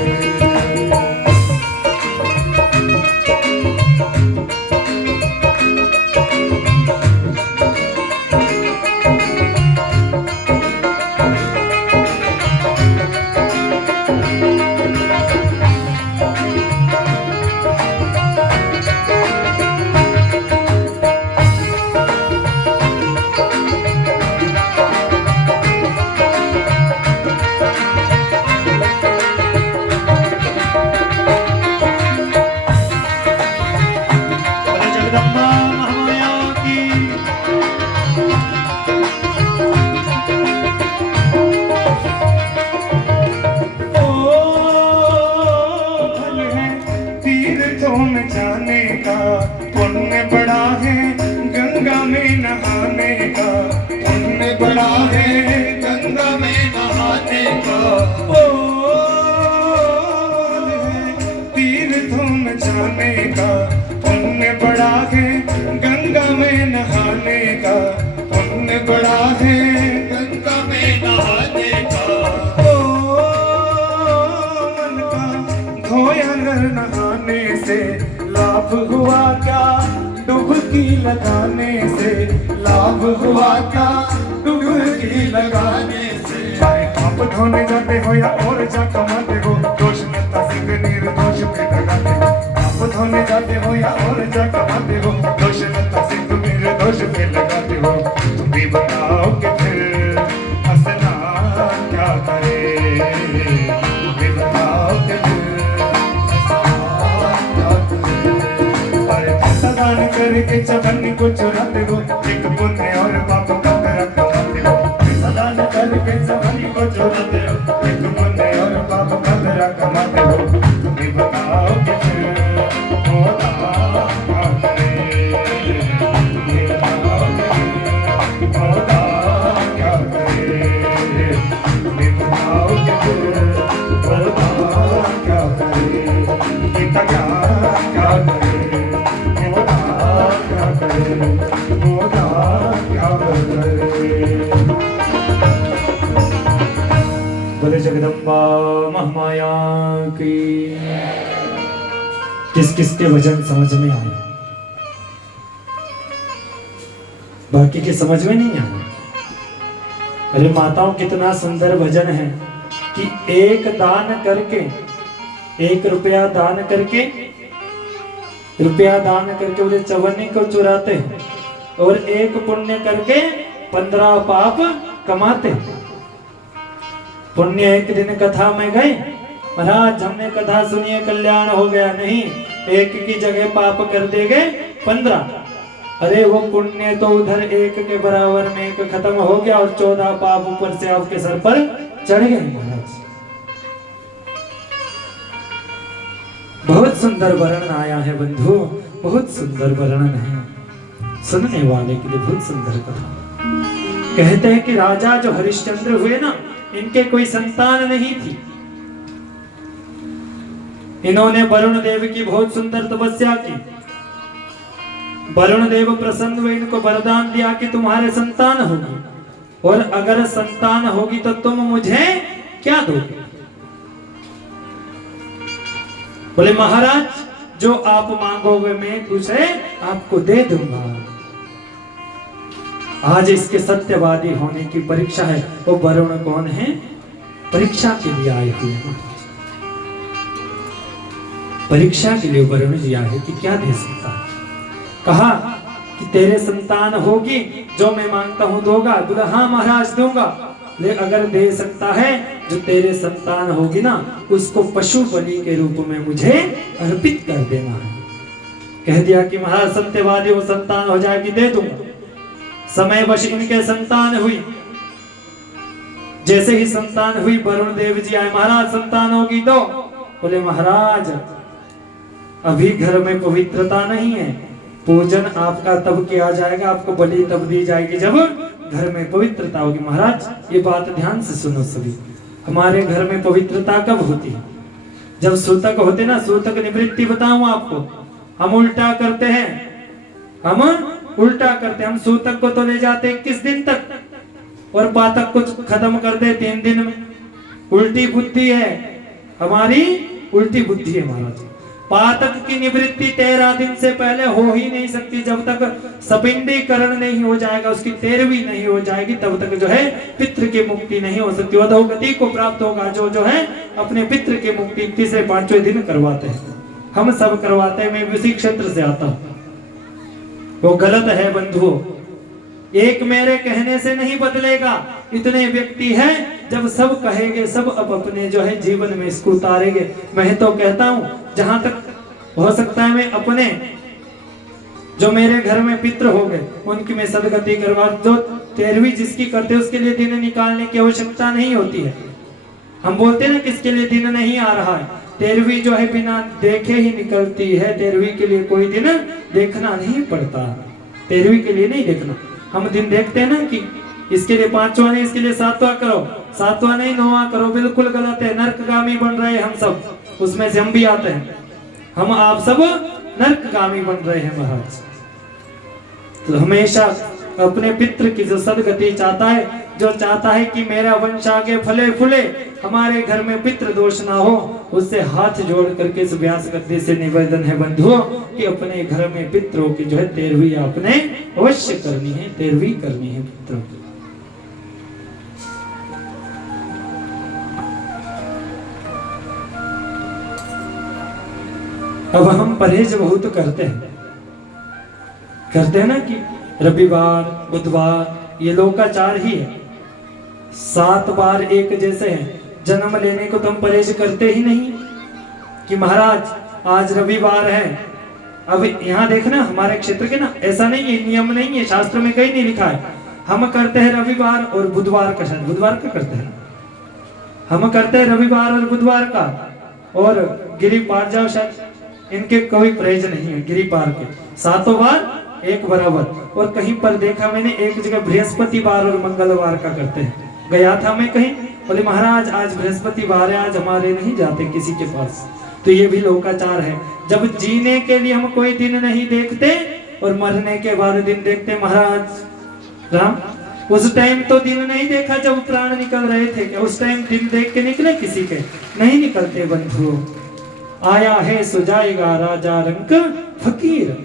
जगदम्बा महामाया की। फल है तीर्थों में जाने का, पुण्य बड़ा है गंगा में नहाने का। पुण्य बड़ा है गंगा में नहाने का। फल है तीर्थों में जाने का, पुण्य बड़ा है गंगा में नहाने का। पुण्य बड़ा है गंगा में नहाने का। मन का धोया नर नहाने से लाभ हुआ क्या, डुबकी लगाने से लाभ हुआ क्या, डुबकी लगाने से। आप धोने जाते हो या और जा कमाते हो, दोष मिलता सिद्ध निर्दोष पे लगाते हो। आप धोने जाते हो या और जा कमाते हो, दोष मिलता सिद्ध निर्दोष पे लगाते हो। तुम भी बताओगे फिर हंसना क्या करे, तुम भी बताओगे फिर हंसना क्या करे। अरे पैसा दान करके चवन्नी को चुराते हो, एक पुण्य और पाप का कर कमाते हो। पैसा दान करके चवन्नी को चुराते हो, एक पुण्य और पाप का कर कमाते हो। तुम भी बताओगे फिर होता क्या करे, तुम भी बताओगे फिर होता क्या करे। तुम भी बताओगे फिर होता क्या करे, गीता क्या करे, होता क्या करे, होता क्या करे। बोले जगदम्बा महामाया की। किस किस के वचन समझ में आए, बाकी के समझ में नहीं आए। अरे माताओं कितना सुंदर भजन है कि एक दान करके, 1 रुपया दान करके, रुपया दान करके बोले चवन्नी को चुराते हैं, और 1 पुण्य करके 15 पाप कमाते हैं। पुण्य एक दिन कथा में गए, महाराज हमने कथा सुनिए कल्याण हो गया, नहीं, 1 की जगह पाप कर देंगे 15। अरे वो पुण्य तो उधर 1 के बराबर में 1 खत्म हो गया, और 14 पाप ऊपर से आपके सर पर चढ़ गए महाराज। बहुत सुंदर वर्णन आया है बंधु, बहुत सुंदर वर्णन है, सुनने वाले के लिए बहुत सुंदर कथा। कहते हैं कि राजा जो हरिश्चंद्र हुए ना, इनके कोई संतान नहीं थी। इन्होंने वरुण देव की बहुत सुंदर तपस्या की। वरुण देव प्रसन्न हुए, इनको वरदान दिया कि तुम्हारे संतान होगी, और अगर संतान होगी तो तुम मुझे क्या दोगे। बोले महाराज जो आप मांगोगे मैं तुझे आपको दे दूंगा। आज इसके सत्यवादी होने की परीक्षा है। वो वरुण कौन है? परीक्षा के लिए आए हुए हैं, परीक्षा के लिए वरुण जी आए कि क्या दे सकता है। कहा कि तेरे संतान होगी जो मैं मांगता हूँ दोगा? बोला हाँ महाराज दूंगा, ले अगर दे सकता है जो तेरे संतान होगी ना उसको पशु बलि के रूप में मुझे अर्पित कर देना है। कह दिया कि महाराज सत्यवादी वो संतान हो जाएगी दे दूंगा। समय वश इनके संतान हुई। जैसे ही संतान हुई वरुण देव जी आए, महाराज संतान होगी तो? बोले महाराज अभी घर में पवित्रता नहीं है, पूजन आपका तब किया जाएगा, आपको बलि तब दी जाएगी जब घर में पवित्रता होगी। महाराज ये बात ध्यान से सुनो सभी, हमारे घर में पवित्रता कब होती है? जब सूतक होते ना, सूतक निवृत्ति बताऊं आपको, हम उल्टा करते हैं, हम उल्टा करते, हम सूतक को तो ले जाते 21 दिन तक और पातक को खत्म कर दे 3 दिन में। उल्टी बुद्धि है हमारी, उल्टी बुद्धि है महाराज। पातक की निवृत्ति 13 दिन से पहले हो ही नहीं सकती, जब तक सपिंडीकरण नहीं हो जाएगा, उसकी 13वीं नहीं हो जाएगी तब तक जो है पितृ की मुक्ति नहीं हो सकती। अधोगति को प्राप्त होगा जो है अपने पितृ की मुक्ति 3 से 5वें दिन करवाते हैं, हम सब करवाते हैं। मैं उसी क्षेत्र से आता हूँ, वो गलत है बंधुओं। एक मेरे कहने से नहीं बदलेगा, इतने व्यक्ति हैं जब सब कहेंगे सब अब अपने जो है जीवन में इसको उतारेंगे। मैं तो कहता हूं जहां तक हो सकता है मैं अपने जो मेरे घर में पितृ हो गए उनकी मैं सदगति करवा, जो 13वीं जिसकी करते उसके लिए दिन निकालने की आवश्यकता नहीं होती है। हम बोलते हैं ना किसके लिए दिन नहीं आ रहा है, 13वीं जो है बिना देखे ही निकलती है। 13वीं के लिए कोई दिन देखना नहीं पड़ता, 13वीं के लिए नहीं देखना। हम दिन देखते हैं ना कि इसके लिए 5वां नहीं, इसके लिए 7वां करो, 7वां नहीं 9वां करो, बिल्कुल गलत है। नरकगामी बन रहे हैं हम सब, उसमें से हम भी आते हैं, हम आप सब नरकगामी बन रहे हैं महाराज। तो हमेशा अपने पितृ की जो सदगति चाहता है, जो चाहता है कि मेरा वंश आगे फले फूले, हमारे घर में पितृ दोष ना हो, उससे हाथ जोड़ करके इस व्यास गद्दी से निवेदन है बंधुओं कि अपने घर में पितरों की जो है 13वीं आपने अवश्य करनी है, 13वीं करनी है पितरों की। अब हम परहेज बहुत करते हैं ना कि रविवार बुधवार ये लोकाचार ही है, 7 बार एक जैसे हैं। जन्म लेने को तो हम परहेज करते ही नहीं कि महाराज आज रविवार है। अब यहाँ देखना हमारे क्षेत्र के ना ऐसा नहीं है, नियम नहीं है, शास्त्र में कहीं नहीं लिखा है। हम करते हैं रविवार और बुधवार का, शायद बुधवार का करते हैं, हम करते हैं रविवार और बुधवार का। और गिरी पार जाओ, शायद इनके कोई परहेज नहीं है गिरी पार के, 7 बार एक बराबर। और कहीं पर देखा मैंने एक जगह बृहस्पतिवार और मंगलवार का करते हैं। गया था मैं कहीं, बोले महाराज आज बृहस्पतिवार है, आज हमारे नहीं जाते किसी के पास। तो ये भी लोकाचार है। जब जीने के लिए हम कोई दिन नहीं देखते और मरने के बाद दिन देखते महाराज राम, उस टाइम तो दिन नहीं देखा जब प्राण निकल रहे थे, क्या उस टाइम दिन देख के निकले किसी के? नहीं निकलते बंधुओं। आया है सो जाएगा राजा रंक फकीर।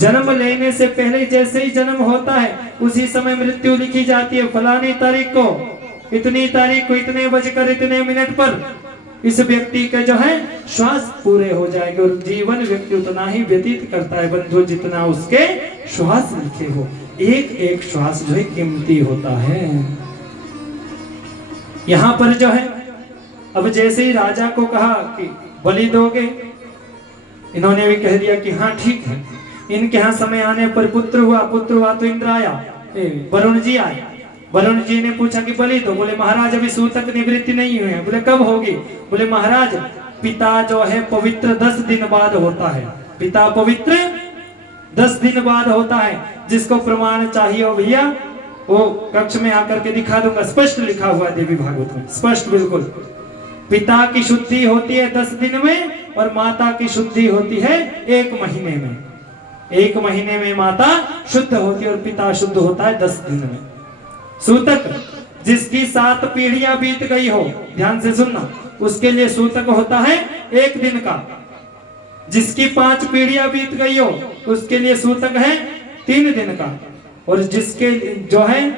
जन्म लेने से पहले जैसे ही जन्म होता है उसी समय मृत्यु लिखी जाती है। फलानी तारीख को, इतनी तारीख को, इतने बजकर इतने मिनट पर इस व्यक्ति के जो है श्वास पूरे हो जाएंगे। और जीवन व्यक्ति उतना ही व्यतीत करता है बंधु जितना उसके श्वास लिखे हो। एक एक श्वास जो है कीमती होता है। यहाँ पर जो है अब जैसे ही राजा को कहा कि बलि दोगे, इन्होंने भी कह दिया कि हाँ ठीक है। इनके यहाँ समय आने पर पुत्र हुआ तो इंद्र आया, वरुण जी आए। वरुण जी ने पूछा कि बलि दो, बोले महाराज अभी सूतक निवृत्ति नहीं हुई है। बोले कब होगी? बोले महाराज पिता जो है पवित्र 10 दिन बाद होता है, पिता पवित्र 10 दिन बाद होता है। जिसको प्रमाण चाहिए हो भैया वो कक्ष में आकर के दिखा दूंगा, स्पष्ट लिखा हुआ है देवी भागवत में, स्पष्ट बिल्कुल। पिता की शुद्धि होती है 10 दिन में और माता की शुद्धि होती है 1 महीने में। 1 महीने में माता शुद्ध होती है और पिता शुद्ध होता है 10 दिन में। सूतक जिसकी 7 पीढ़ियां बीत गई हो, ध्यान से सुनना, उसके लिए सूतक होता है 1 दिन का। जिसकी 5 पीढ़ियां बीत गई हो उसके लिए सूतक है 3 दिन का। और जिसके जो है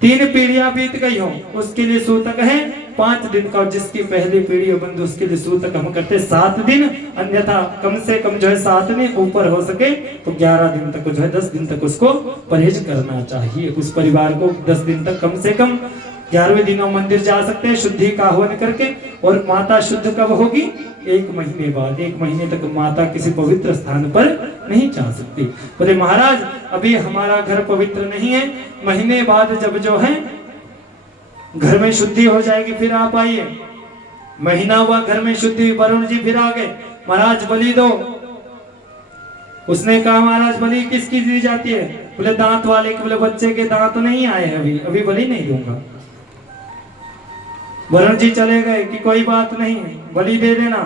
3 पीढ़ियां बीत गई हो उसके लिए सूतक है 5 दिन का, जिसकी पहली पीढ़ी हो बंधु उसके लिए सूतक हम करते 7 दिन, अन्यथा कम से कम जो है 7 में ऊपर हो सके तो 11 दिन तक जो है 10 दिन तक उसको परहेज करना चाहिए। उस परिवार को 10 दिन तक कम से कम 11वें दिनों मंदिर जा सकते हैं शुद्धि का हवन करके। और माता शुद्ध कब होगी? 1 महीने बाद। 1 महीने तक माता किसी पवित्र स्थान पर नहीं जा सकती। बोले महाराज अभी हमारा घर पवित्र नहीं है, महीने बाद जब जो है घर में शुद्धि हो जाएगी फिर आप आइए। महीना हुआ घर में शुद्धि, वरुण जी फिर आ गए, महाराज बलि दो। उसने कहा महाराज बलि किसकी दी जाती है? बोले दांत वाले के। बोले बच्चे के दांत नहीं आए हैं, अभी बलि नहीं दूंगा। वरुण जी चले गए कि कोई बात नहीं बलि दे देना।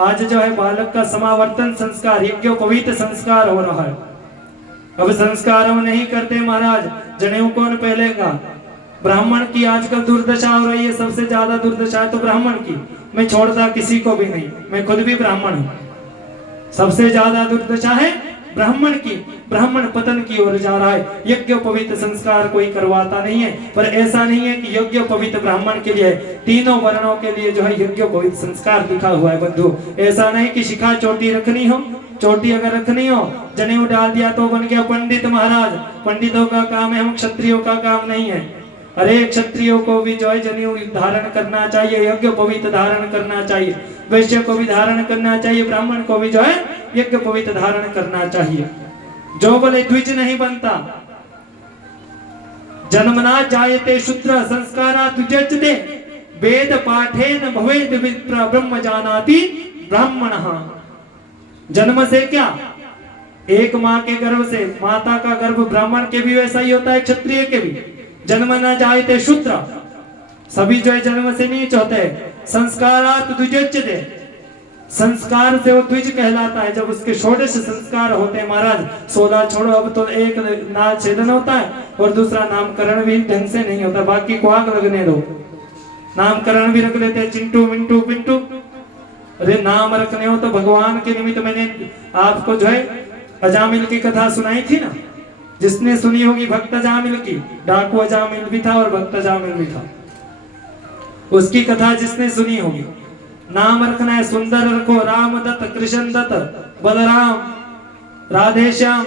आज जो है बालक का समावर्तन संस्कार, यज्ञोपवीत संस्कार हो रहा है। अब संस्कार हम नहीं करते महाराज, जनेऊ कौन पहलेगा? ब्राह्मण की आजकल दुर्दशा हो रही है, सबसे ज्यादा दुर्दशा है तो ब्राह्मण की। मैं छोड़ता किसी को भी नहीं, मैं खुद भी ब्राह्मण हूं। सबसे ज्यादा दुर्दशा है ब्राह्मण की। ब्राह्मण पतन की ओर जा रहा है, यज्ञोपवीत संस्कार कोई करवाता नहीं है। पर ऐसा नहीं है कि यज्ञोपवीत ब्राह्मण के लिए, तीनों वर्णों के लिए जो है यज्ञोपवीत संस्कार लिखा हुआ है बंधु। ऐसा नहीं कि शिखा चोटी रखनी हो, चोटी अगर रखनी हो जनेऊ डाल दिया तो बन गया पंडित। महाराज पंडितों का काम है, हम क्षत्रियों का काम नहीं है। अरे क्षत्रियों को भी जो है जनेऊ धारण करना चाहिए, यज्ञोपवीत धारण करना चाहिए, वैश्य को भी धारण करना चाहिए, ब्राह्मण को भी जो है यज्ञोपवीत धारण करना चाहिए। जो बोले द्विज नहीं बनता। जन्मना जायते शूद्र संस्कारा द्विजते, वेद पाठेन भवेद विप्र ब्रह्म जानाति ब्राह्मणः। जन्म से क्या? एक माँ के गर्भ से, माता का गर्भ ब्राह्मण के भी वैसा ही होता है, क्षत्रिय के भी। जन्म न जायते शूद्र, सभी जो है जन्म से नीच होते हैं। संस्कारात् द्विजोच्यते, संस्कार से वो द्विज कहलाता है। जब उसके षोडश संस्कार होते हैं महाराज, 16 छोड़ो, अब तो एक नाम छेदन होता है और दूसरा नामकरण भी ढंग से नहीं होता, बाकी को आग लगने दो। नामकरण भी रख लेते हैं, चिंटू मिंटू पिंटू। अरे नाम रखने हो तो भगवान के निमित्त। मैंने आपको जो है अजामिल की कथा सुनाई थी ना, जिसने सुनी होगी भक्त अजामिल की। डाकू अजामिल भी था और भक्त अजामिल भी था, उसकी कथा जिसने सुनी होगी। नाम रखना है, सुंदर रखो, राम दत्त, कृष्ण दत्त, बलराम, राधे श्याम।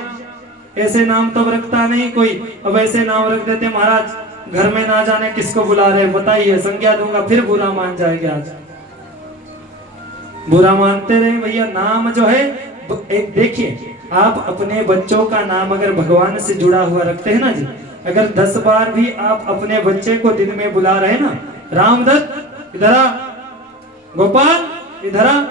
ऐसे नाम तो रखता नहीं कोई। अब ऐसे नाम रख देते महाराज, घर में ना जाने किसको बुला रहे बताइए, संज्ञा दूंगा फिर बुरा मान जाएगा। आज बुरा मानते रहे भैया। नाम जो है एक देखिए, आप अपने बच्चों का नाम अगर भगवान से जुड़ा हुआ रखते हैं ना जी, अगर 10 बार भी आप अपने बच्चे को दिन में बुला रहे ना, रामदत्त इधर आ, गोपाल इधर आ,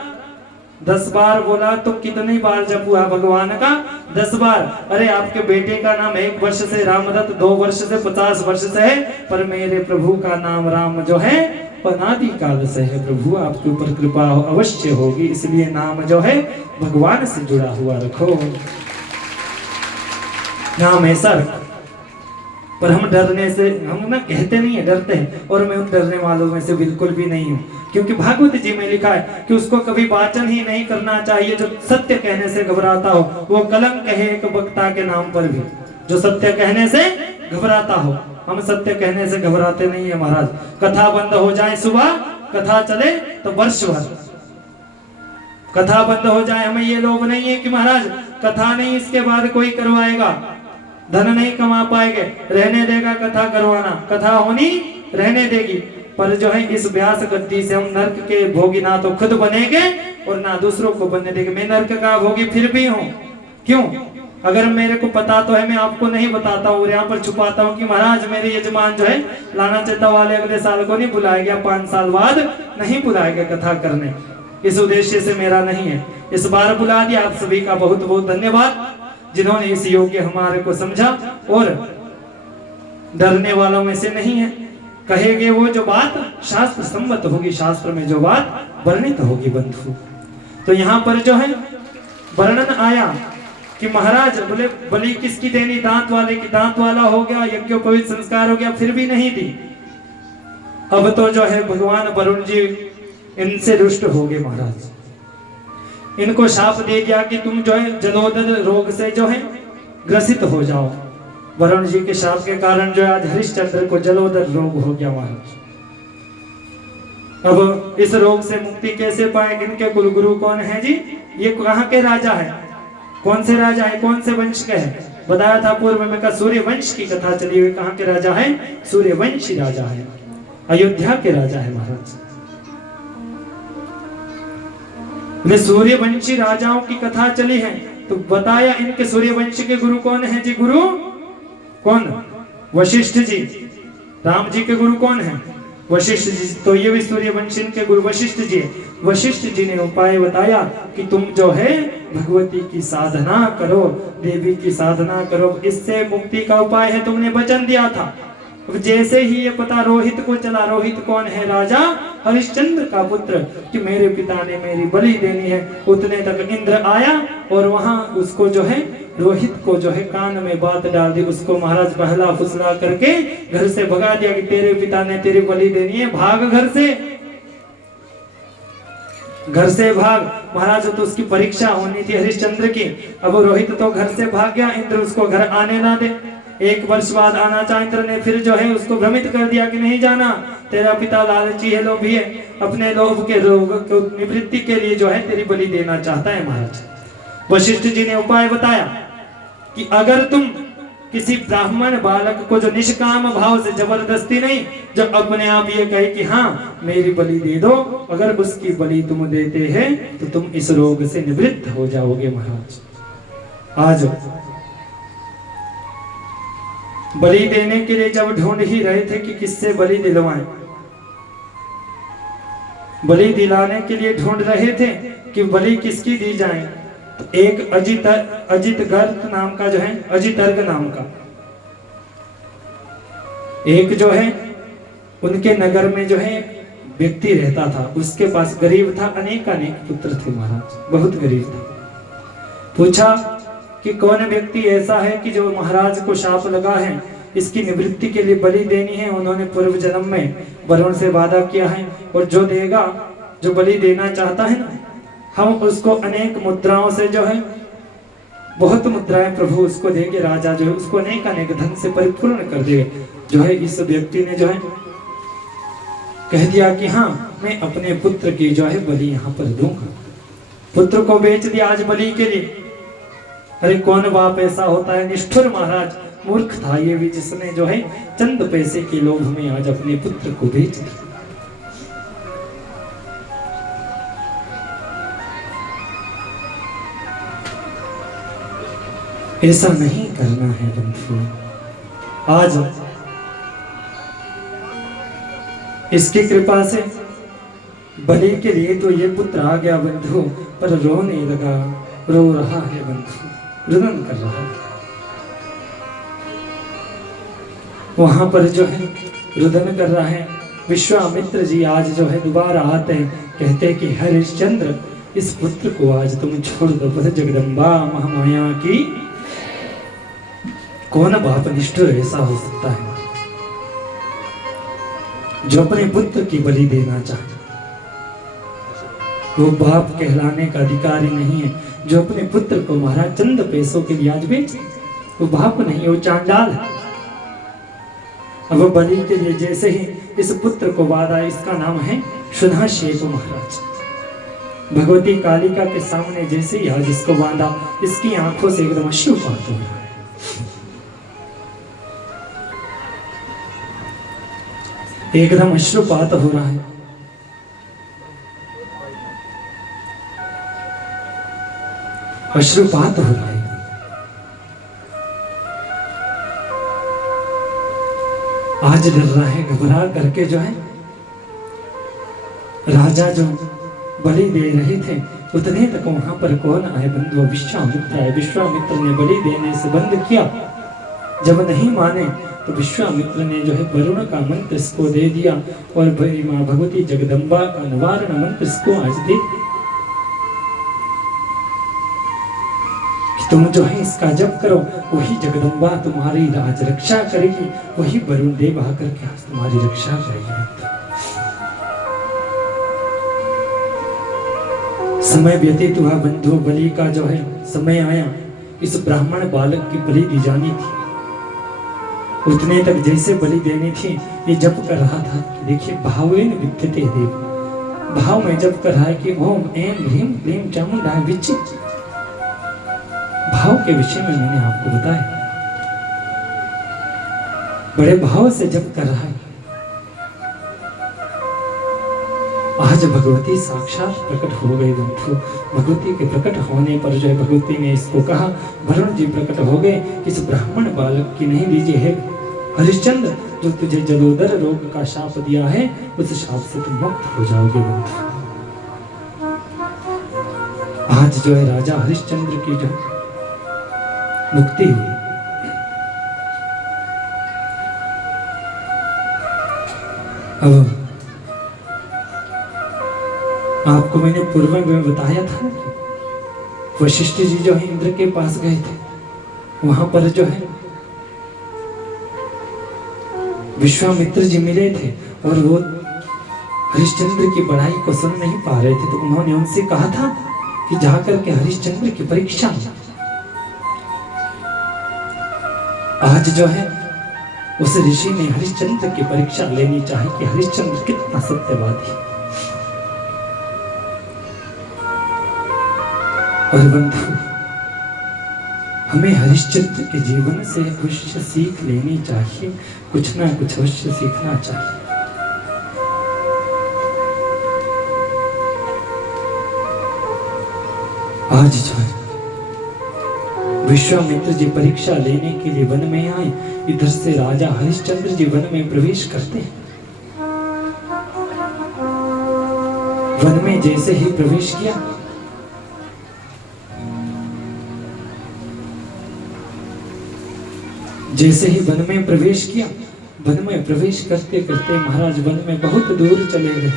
10 बार बोला तो कितनी बार जप हुआ भगवान का? 10 बार। अरे आपके बेटे का नाम 1 वर्ष से रामदत्त, 2 वर्ष से, 50 वर्ष से है, पर मेरे प्रभु का नाम राम जो है अनादि काल से है। प्रभु आपके ऊपर कृपा अवश्य होगी, इसलिए नाम जो है भगवान से जुड़ा हुआ रखो। नाम ऐसा रखो। पर हम डरने से, हम ना कहते नहीं है, डरते हैं। और मैं उन डरने वालों में से बिल्कुल भी नहीं हूँ, क्योंकि भागवत जी में लिखा है कि उसको कभी वाचन ही नहीं करना चाहिए जो सत्य कहने से घबराता हो। वो कलंक है एक वक्ता के नाम पर भी, जो सत्य कहने से घबराता हो। हम सत्य कहने से घबराते नहीं है महाराज। कथा बंद हो जाए सुबह, कथा चले तो वर्ष भर, कथा बंद हो जाए, हमें ये लोभ नहीं है कि महाराज कथा नहीं इसके बाद कोई करवाएगा, धन नहीं कमा पाएंगे, रहने देगा कथा करवाना, कथा होनी रहने देगी। पर जो है इस व्यास गद्दी से हम नरक के भोगी ना तो खुद बनेंगे और ना दूसरों को बनने देंगे। मैं नरक का भोगी फिर भी हूँ। क्यों? अगर मेरे को पता तो है, मैं आपको नहीं बताता हूँ, यहाँ पर छुपाता हूँ कि महाराज मेरे यजमान जो है लाना चेता वाले अगले साल को नहीं बुलाएगा, 5 साल बाद नहीं बुलाएगा कथा करने। इस उद्देश्य से मेरा नहीं है, इस बार बुला दिया। आप सभी का बहुत बहुत धन्यवाद जिन्होंने इस योग्य हमारे को समझा और डरने वालों में से नहीं है। कहेंगे वो जो बात शास्त्र सम्मत होगी, शास्त्र में जो बात वर्णित होगी बंधु। तो यहाँ पर जो है वर्णन आया कि महाराज बोले बलि किसकी देनी? दांत वाले की। दांत वाला हो गया, यज्ञोपवीत संस्कार हो गया, फिर भी नहीं दी। अब तो जो है भगवान वरुण जी इनसे रुष्ट हो गए महाराज। इनको शाप दे दिया कि तुम जो है जलोदर रोग से जो है ग्रसित हो जाओ। वरुण जी के शाप के कारण जो आज हरिश्चंद्र को जलोदर रोग हो गया महाराज। अब इस रोग से मुक्ति कैसे पाएंगे? इनके कुलगुरु कौन है जी? ये कहाँ के राजा है? कौन से राजा है? कौन से वंश के है? बताया था पूर्व में का सूर्य वंश की कथा चली हुई। कहाँ के राजा है? सूर्यवंशी राजा है, अयोध्या के राजा है महाराज। सूर्यवंशी राजाओं की कथा चली है तो बताया इनके सूर्यवंशी के गुरु कौन है जी? गुरु कौन? वशिष्ठ जी। राम जी के गुरु कौन है? वशिष्ठ जी। तो ये भी सूर्यवंशी के गुरु वशिष्ठ जी है। वशिष्ठ जी ने उपाय बताया कि तुम जो है भगवती की साधना करो, देवी की साधना करो, इससे मुक्ति का उपाय है। तुमने वचन दिया था। अब जैसे ही ये पता रोहित को चला, रोहित कौन है? राजा हरिश्चंद्र का पुत्र, कि मेरे पिता ने मेरी बलि देनी है, उतने तक इंद्र आया और वहां उसको जो है रोहित को जो है कान में बात डाल दी। उसको महाराज बहला फुसला करके घर से भगा दिया कि तेरे पिता ने तेरी बलि देनी है, भाग घर से, घर से भाग। महाराज तो उसकी परीक्षा होनी थी हरिश्चंद्र की। अब रोहित तो घर से भाग गया, इंद्र उसको घर आने ना दे। 1 वर्ष बाद आना चाहे, इंद्र ने फिर जो है उसको भ्रमित कर दिया कि नहीं जाना, तेरा पिता लालची है, लोभी है, अपने लोभ के रोग को निवृत्ति के लिए जो है तेरी बलि देना चाहता है। महाराज वशिष्ठ जी ने उपाय बताया कि अगर तुम किसी ब्राह्मण बालक को जो निष्काम भाव से, जबरदस्ती नहीं, जो अपने आप ये कहे कि हाँ मेरी बलि दे दो, अगर उसकी बलि तुम देते हैं तो तुम इस रोग से निवृत्त हो जाओगे। महाराज आज बलि देने के लिए जब ढूंढ ही रहे थे कि किससे बलि दिलवाएं, बलि दिलाने के लिए ढूंढ रहे थे कि बलि किसकी दी जाए, तो एक अजित गर्ग नाम का जो है, अजितर्ग नाम का एक जो है उनके नगर में जो है व्यक्ति रहता था। उसके पास गरीब था, अनेक पुत्र थे महाराज, बहुत गरीब था। पूछा कि कौन व्यक्ति ऐसा है कि जो महाराज को शाप लगा है, इसकी निवृत्ति के लिए बलि देनी है। उन्होंने पूर्व जन्म में वरुण से वादा किया है और जो देगा, जो बलि देना चाहता है ना, हम उसको अनेक मुद्राओं से जो है, बहुत मुद्राएं प्रभु उसको देंगे। राजा जो है उसको अनेक धन से परिपूर्ण कर देगा। जो है इस व्यक्ति ने जो है कह दिया कि हाँ मैं अपने पुत्र की जो है बलि यहाँ पर दूंगा। पुत्र को बेच दिया आज बलि के लिए। अरे कौन बाप ऐसा होता है? निष्ठुर महाराज, मूर्ख था ये भी, जिसने जो है चंद पैसे के लोभ में आज अपने पुत्र को बेच दिया। ऐसा नहीं करना है बंधु। आज इसकी कृपा से बलि के लिए तो ये पुत्र आ गया बंधु, पर रोने लगा, रो रहा है बंधु, रुदन कर रहा है। वहां पर जो है रुदन कर रहा है। विश्वामित्र जी आज जो है दोबारा आते हैं, कहते हैं कि हरिश्चंद्र इस पुत्र को आज तुम छोड़ दो। जगदम्बा महामाया की कौन बाप निष्ठुर ऐसा हो सकता है जो अपने पुत्र की बलि देना चाहे? वो बाप कहलाने का अधिकारी नहीं है जो अपने पुत्र को महाराज चंद पैसों के लिए आज बेच। वो बाप नहीं, वो चांडाल है। अब बलि के लिए जैसे ही इस पुत्र को वादा, इसका नाम है सुधाशेप महाराज। भगवती कालिका के सामने जैसे ही आज इसको बांधा, इसकी आंखों से एकदम अश्रुपात हो रहा है। एकदम अश्रुपात हो रहा है। अश्रुपात हो रहा है। आज डर रहा है, घबरा करके जो है राजा जो बलि दे रहे थे, उतने तक वहां पर कौन आए बंधु? विश्वामित्र आए। विश्वामित्र ने बलि देने से बंद किया। जब नहीं माने तो विश्वामित्र ने जो है वरुण का मंत्र इसको दे दिया और मां भगवती जगदम्बा का निवारण मंत्र इसको आज दे, कि तुम जो है इसका जप करो, वही जगदम्बा तुम्हारी राज रक्षा करेगी, वही वरुण देव आकर के आज तुम्हारी रक्षा करेगी। समय व्यतीत हुआ बंधु, बलि का जो है समय आया। इस ब्राह्मण बालक की बलि दी जानी थी। उतने तक जैसे बलि देनी थी, ये जप कर रहा था कि देखिए भावेन विद्यते देव, भाव में जब कर रहा है कि ओम एम ह्रीम क्लीम चामुंडा विचि, भाव के विषय में मैंने आपको बताया, बड़े भाव से जब कर रहा है। आज भगवती साक्षात प्रकट हो गई बंधु। भगवती के प्रकट होने पर जो है भगवती ने इसको कहा, वरुण जी प्रकट हो गए, इस ब्राह्मण बालक की नहीं दीजिए है हरिश्चंद्र, जो तुझे जलोदर रोग का शाप दिया है उस शाप से तुम मुक्त हो जाओगे बंधु। आज जो है राजा हरिश्चंद्र की जो मुक्ति हुई। अब आपको मैंने पूर्व में बताया था कि वशिष्ठ जी जो है इंद्र के पास गए थे, वहां पर जो है विश्वामित्र जी मिले थे और वो हरिश्चंद्र की बड़ाई को सुन नहीं पा रहे थे, तो उन्होंने उनसे कहा था कि जाकर के हरिश्चंद्र की परीक्षा लें। आज जो है उस ऋषि ने हरिश्चंद्र की परीक्षा लेनी चाहिए कि हरिश्चंद्र कितना सत्यवादी है। और बंधु, हमें हरिश्चंद्र के जीवन से अवश्य सीख लेनी चाहिए, कुछ ना कुछ अवश्य सीखना चाहिए। आज जो है विश्वामित्र जी परीक्षा लेने के लिए वन में आए, इधर से राजा हरिश्चंद्र जी वन में प्रवेश करते हैं। वन में जैसे ही प्रवेश किया, जैसे ही वन में प्रवेश किया, वन में प्रवेश करते करते महाराज वन में बहुत दूर चले गए,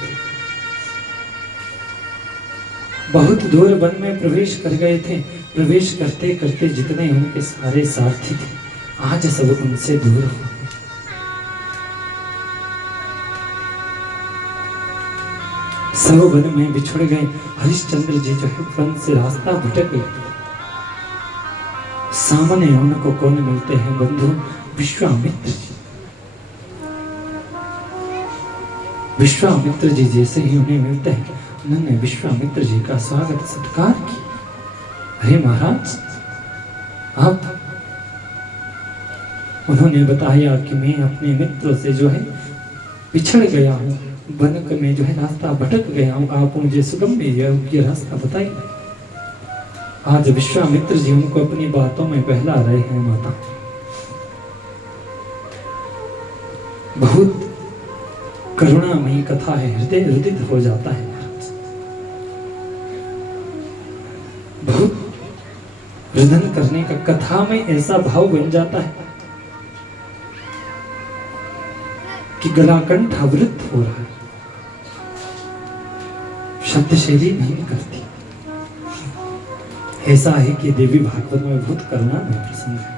बहुत दूर वन में प्रवेश कर गए थे। प्रवेश करते करते जितने उनके सारे सारथी थे, आज सब उनसे दूर हो गए। सब वन में बिछड़ गए। हरिश्चंद्र जी जो है वन से रास्ता भटक गए। सामने उनको कौन मिलते हैं बंधु? विश्वामित्र जी। विश्वामित्र जी जैसे ही उन्हें मिलते हैं, उन्होंने विश्वामित्र जी का स्वागत सत्कार किया। अरे महाराज आप, उन्होंने बताया कि मैं अपने मित्रों से जो है पिछड़ गया हूँ, वन में जो है रास्ता भटक गया हूँ, आप मुझे सुगम योग्य रास्ता बताइए। आज विश्वामित्र जी उनको अपनी बातों में बहला रहे हैं। माता, बहुत करुणामयी कथा है, हृदय रुदित हो जाता है। बहुत रुदन करने का, कथा में ऐसा भाव बन जाता है कि गलाकंठ आवृत हो रहा है, शब्द शैली नहीं करती। ऐसा है कि देवी भागवत में बहुत करुणा में प्रसंग है।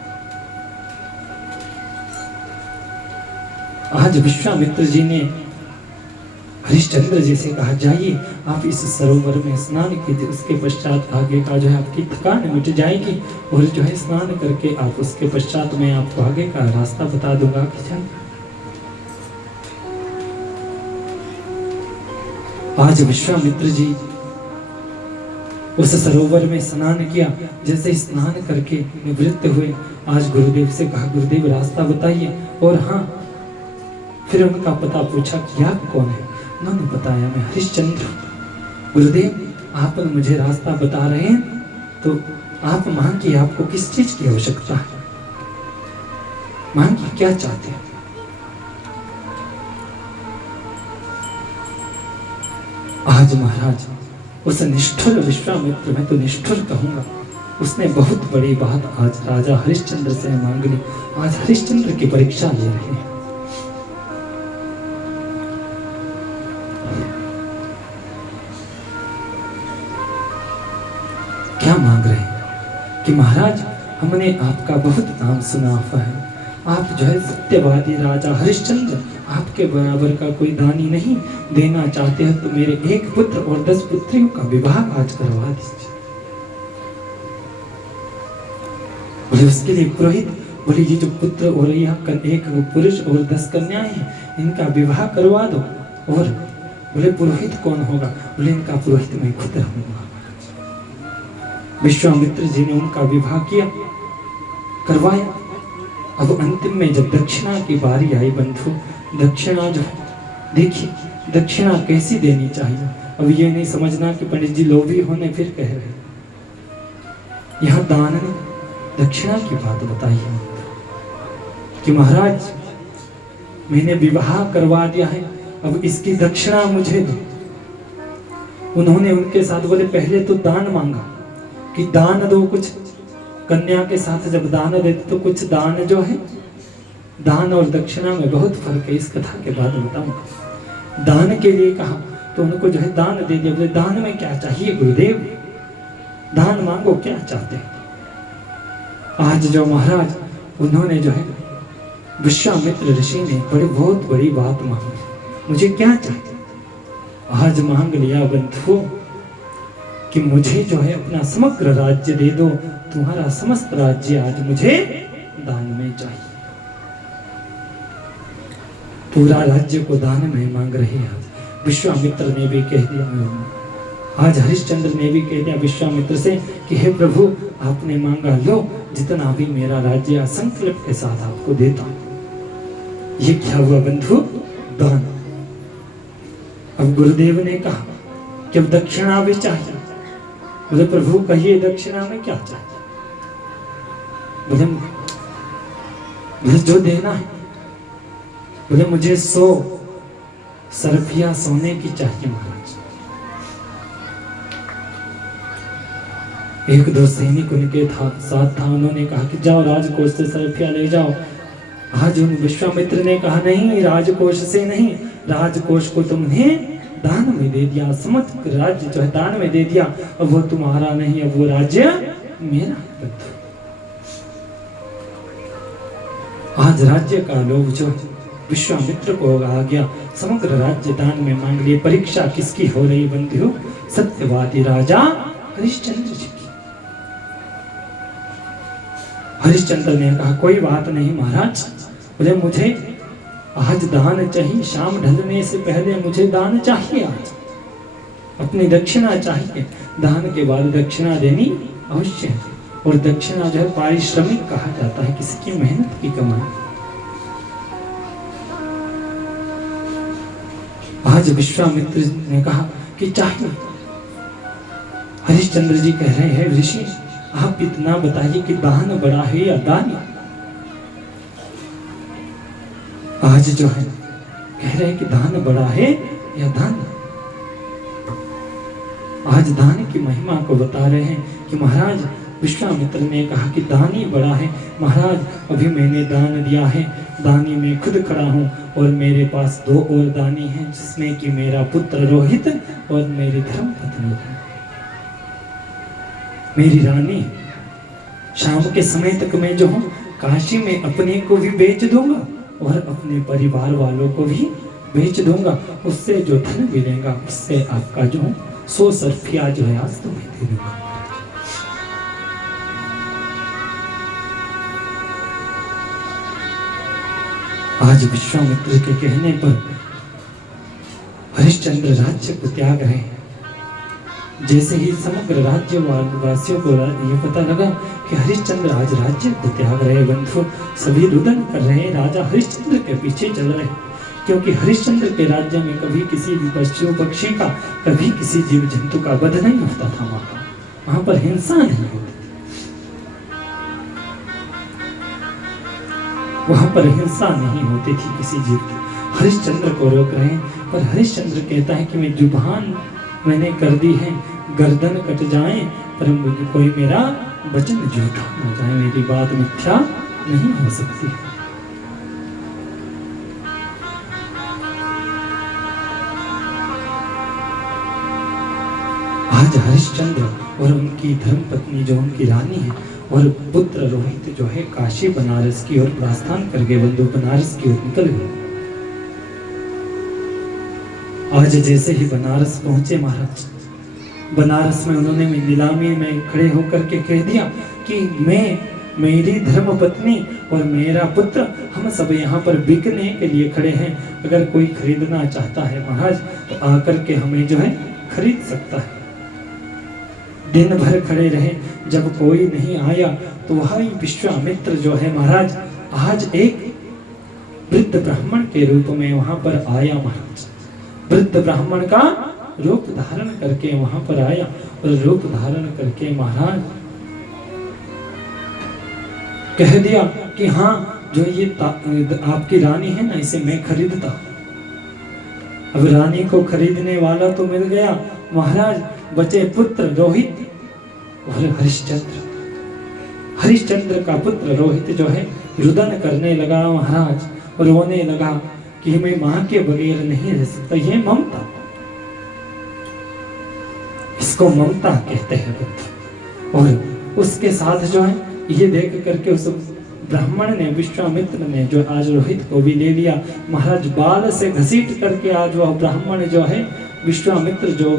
आज विश्वामित्र जी ने हरिश्चंद्र जी से कहा, जाइए आप इस सरोवर में स्नान कीजिए, उसके पश्चात आगे का जो है आपकी थकान मिट जाएगी, और जो है स्नान करके आप उसके पश्चात मैं आपको आगे का रास्ता बता दूंगा कि जाइए। आज विश्वामित्र जी उस सरोवर में स्नान किया। जैसे स्नान करके निवृत्त हुए, आज गुरुदेव से कहा, गुरुदेव रास्ता बताइए। और हाँ, फिर उनका पता पूछा कि आप कौन है? उन्होंने बताया, मैं हरिश्चंद्र। गुरुदेव आप मुझे रास्ता बता रहे हैं, तो आप मांगिए, आपको किस चीज की आवश्यकता है, मांगिए, क्या चाहते हैं? आज महाराज उस निष्ठुर विश्वामित्र, मैं तो निष्ठुर कहूंगा, उसने बहुत बड़ी बात आज राजा हरिश्चंद्र से मांग ली। आज हरिश्चंद्र की परीक्षा ले रहे हैं। क्या मांग रहे हैं कि महाराज हमने आपका बहुत नाम सुना है, आप जो है सत्यवादी राजा हरिश्चंद्र, आपके बराबर का कोई दानी नहीं, देना चाहते हैं तो मेरे एक पुत्र और 10 पुत्रियों का विवाह आज करवा दीजिए। बोले उसके लिए पुरोहित, बोले ये जो पुत्र और यहाँ एक पुरुष और 10 कन्याएं हैं, इनका विवाह करवा दो, और बोले पुरोहित कौन होगा? बोले इनका पुरोहित मैं खुद रहूंगा। विश्वामित्र जी ने उनका विवाह किया, करवाया। अब अंतिम में जब दक्षिणा की बारी आई बंधु, दक्षिणा जो देखिए दक्षिणा कैसी देनी चाहिए। अब ये नहीं समझना कि पंडित जी लोभी होने फिर कह रहे, यहाँ दान ने दक्षिणा की बात बताई है कि महाराज मैंने विवाह करवा दिया है, अब इसकी दक्षिणा मुझे दो। उन्होंने उनके साथ बोले पहले तो दान मांगा कि दान दो कुछ। कन्या के साथ जब दान देते तो कुछ दान जो है, दान और दक्षिणा में बहुत फर्क है, इस कथा के बाद बताऊंगा। दान के लिए कहा तो उनको जो है दान दे दिया। बोले दान में क्या चाहिए गुरुदेव? दान मांगो, क्या चाहते हैं? आज जो महाराज उन्होंने जो है विश्वामित्र ऋषि ने बहुत बड़ी बात मांगी, मुझे क्या चाहिए? आज मांग लिया बंधु कि मुझे जो है अपना समग्र राज्य दे दो, तुम्हारा समस्त राज्य आज मुझे दान में चाहिए। पूरा राज्य को दान में मांग रहे हैं। आज विश्वामित्र ने भी कह दिया, आज हरिश्चंद्र ने भी कह दिया विश्वामित्र से कि हे प्रभु आपने मांगा, लो जितना भी मेरा राज्य संकल्प के साथ आपको देता हूं। ये क्या हुआ बंधु? दान। अब गुरुदेव ने कहा कि अब दक्षिणा भी चाहिए। बोले प्रभु कहिए दक्षिणा में क्या चाहिए? बोले जो देना है। बोले मुझे 100 सरफिया सोने की चाहिए महाराज। एक दो सैनिक उनके साथ था, उन्होंने कहा कि जाओ राजकोष से सरफिया ले जाओ। आज उन विश्वामित्र ने कहा नहीं, राजकोष से नहीं, राजकोष को तुमने दान में दे दिया, समस्त राज्य जो है दान में दे दिया। अब वो तुम्हारा नहीं, अब वो राज्य मेरा है। आज राज्य का लोभ जो विश्वामित्र को आ गया, समग्र राज्य दान में मांग लिए। परीक्षा किसकी हो रही बंधु? सत्यवादी राजा हरिश्चंद्र जी की। हरिश्चंद्र ने कहा कोई बात नहीं महाराज, बोले मुझे आज दान चाहिए, शाम ढलने से पहले मुझे दान चाहिए, आज अपनी दक्षिणा चाहिए। दान के बाद दक्षिणा देनी अवश्य है। और दक्षिणा जो है पारिश्रमिक कहा जाता है, किसी की मेहनत की कमाई। आज विश्वामित्र ने कहा कि चाहिए। हरिश्चंद्र जी कह रहे हैं ऋषि आप इतना बताइए कि दान बड़ा है या दान? आज जो है कह रहे हैं कि दान बड़ा है या दान? आज दान की महिमा को बता रहे हैं कि महाराज विश्वामित्र ने कहा कि दान ही बड़ा है। महाराज अभी मैंने दान दिया है, दानी में खुद खड़ा हूँ और मेरे पास 2 और दानी हैं, जिसमें कि मेरा पुत्र रोहित और मेरी धर्मपत्नी है, मेरी रानी। शाम के समय तक मैं जो हूँ काशी में अपने को भी बेच दूंगा और अपने परिवार वालों को भी बेच दूंगा। उससे जो धन मिलेगा उससे आपका जो 100 सरफिया जो है आज तुम्हें दे दूंगा। आज विश्वामित्र के कहने पर हरिश्चंद्र राज्य को त्याग रहे हैं। जैसे ही समग्र राज्य वासियों को ये पता लगा कि हरिश्चंद्र आज राज्य को त्याग रहे, बंधु सभी रुदन कर रहे हैं, राजा हरिश्चंद्र के पीछे चल रहे हैं। क्योंकि हरिश्चंद्र के राज्य में कभी किसी भी पशु पक्षी का, कभी किसी जीव जंतु का वध नहीं होता था। वहां पर हिंसा नहीं होती, वहां पर हिंसा नहीं होती थी किसी जीव की। हरिश्चंद्र को रोक रहे हैं, पर हरिश्चंद्र कहता है कि मैं जुबान मैंने कर दी है, गर्दन कट जाए पर मुझे कोई मेरा वचन झूठा न जाए, मेरी बात मिथ्या नहीं हो सकती। आज हरिश्चंद्र और उनकी धर्मपत्नी जो उनकी रानी है और पुत्र रोहित जो है काशी बनारस की ओर प्रस्थान कर गए, बंधु बनारस की ओर निकल गए। आज जैसे ही बनारस पहुंचे महाराज, बनारस में उन्होंने नीलामी में खड़े होकर के कह दिया कि मैं मेरी धर्म पत्नी और मेरा पुत्र, हम सब यहाँ पर बिकने के लिए खड़े हैं। अगर कोई खरीदना चाहता है महाराज तो आकर के हमें जो है खरीद सकता है। दिन भर खड़े रहे, जब कोई नहीं आया तो वही विश्वामित्र जो है महाराज आज एक वृद्ध ब्राह्मण के रूप में वहां पर आया महाराज। वृद्ध ब्राह्मण का रूप धारण करके वहां पर आया और रूप धारण करके महाराज कह दिया कि हाँ, जो ये आपकी रानी है ना, इसे मैं खरीदता। अब रानी को खरीदने वाला तो मिल गया महाराज, बचे पुत्र रोहित और हरिश्चंद्र। हरिश्चंद्र का पुत्र रोहित जो है रुदन करने लगा महाराज, और रोने लगा कि मैं मां के बगैर नहीं रह सकता। ये ममता, इसको ममता कहते हैं बुद्ध। और उसके साथ जो है ये देख करके उस ब्राह्मण ने, विश्वामित्र ने जो आज रोहित को भी ले लिया महाराज। बाल से घसीट करके आज वह ब्राह्मण जो है, विश्वामित्र जो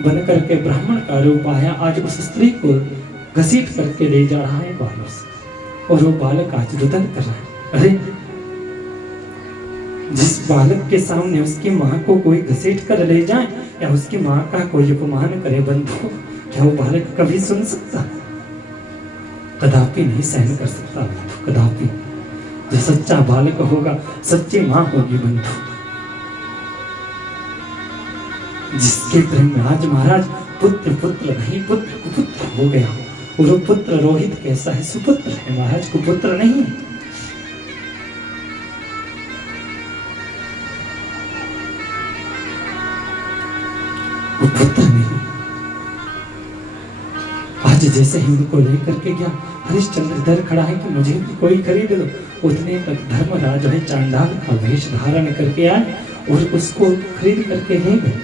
बन करके ब्राह्मण का रूप आया, आज उस स्त्री को घसीट करके ले जा रहा है बालों से, और वो बालक आज रुदन कर रहा है। अरे जिस बालक के सामने उसकी माँ को कोई घसीट कर ले जाए या उसकी माँ का कोई अपमान करे बंधु, क्या वो बालक कभी सुन सकता? कदापि नहीं सहन कर सकता बंधु, कदापि। जो सच्चा बालक होगा, सच्ची माँ होगी बंधु, जिसके प्रेम में आज महाराज पुत्र पुत्र नहीं, पुत्र कुपुत्र हो गया। और वो पुत्र रोहित कैसा है? सुपुत्र है महाराज, कुपुत्र नहीं है। वो पुत्र नहीं। आज जैसे ही उनको लेकर के गया, हरिश्चंद्र इधर खड़ा है कि मुझे भी कोई खरीद लो। उतने तक धर्मराज जो है चांडाल का वेश धारण करके आए और उसको खरीद करके ले गए।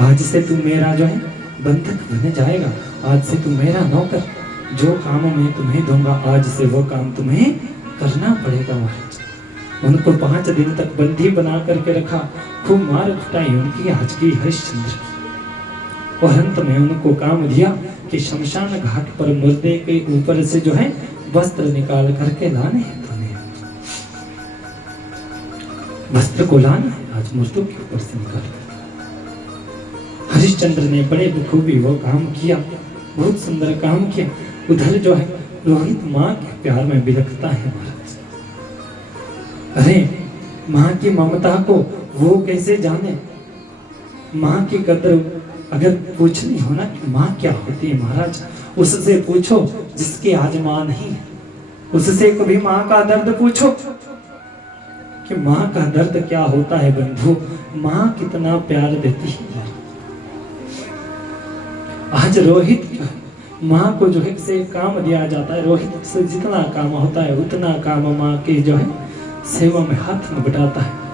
आज से तू मेरा जो है बंधक बन जाएगा, आज से तू मेरा नौकर, जो काम मैं तुम्हें दूंगा आज से वो काम तुम्हें करना पड़ेगा महाराज। उनको 5 दिन तक बंदी बना करके रखा, खूब मार कुटाई उनकी आज की हरिश्चंद्र। और अंत में उनको काम दिया कि शमशान घाट पर मुर्दे के ऊपर से जो है वस्त्र निकाल करके लाने हैं, वस्त्र को लाना है आज मुर्दों के ऊपर से निकाल कर। हरिश्चंद्र ने बड़े बखूबी वो काम किया, बहुत सुंदर काम किया। उधर जो है रोहित माँ के प्यार में बिलखता है महाराज। अरे माँ की ममता को वो कैसे जाने? माँ की कदर अगर पूछनी हो ना कि माँ क्या होती है महाराज, उससे पूछो जिसकी आज माँ नहीं है। उससे कभी माँ का दर्द पूछो कि माँ का दर्द क्या होता है बंधु, माँ कितना प्यार देती है। आज रोहित माँ को जो है से काम दिया जाता है, रोहित से जितना काम होता है उतना काम माँ की जो है सेवा में हाथ में बटाता है।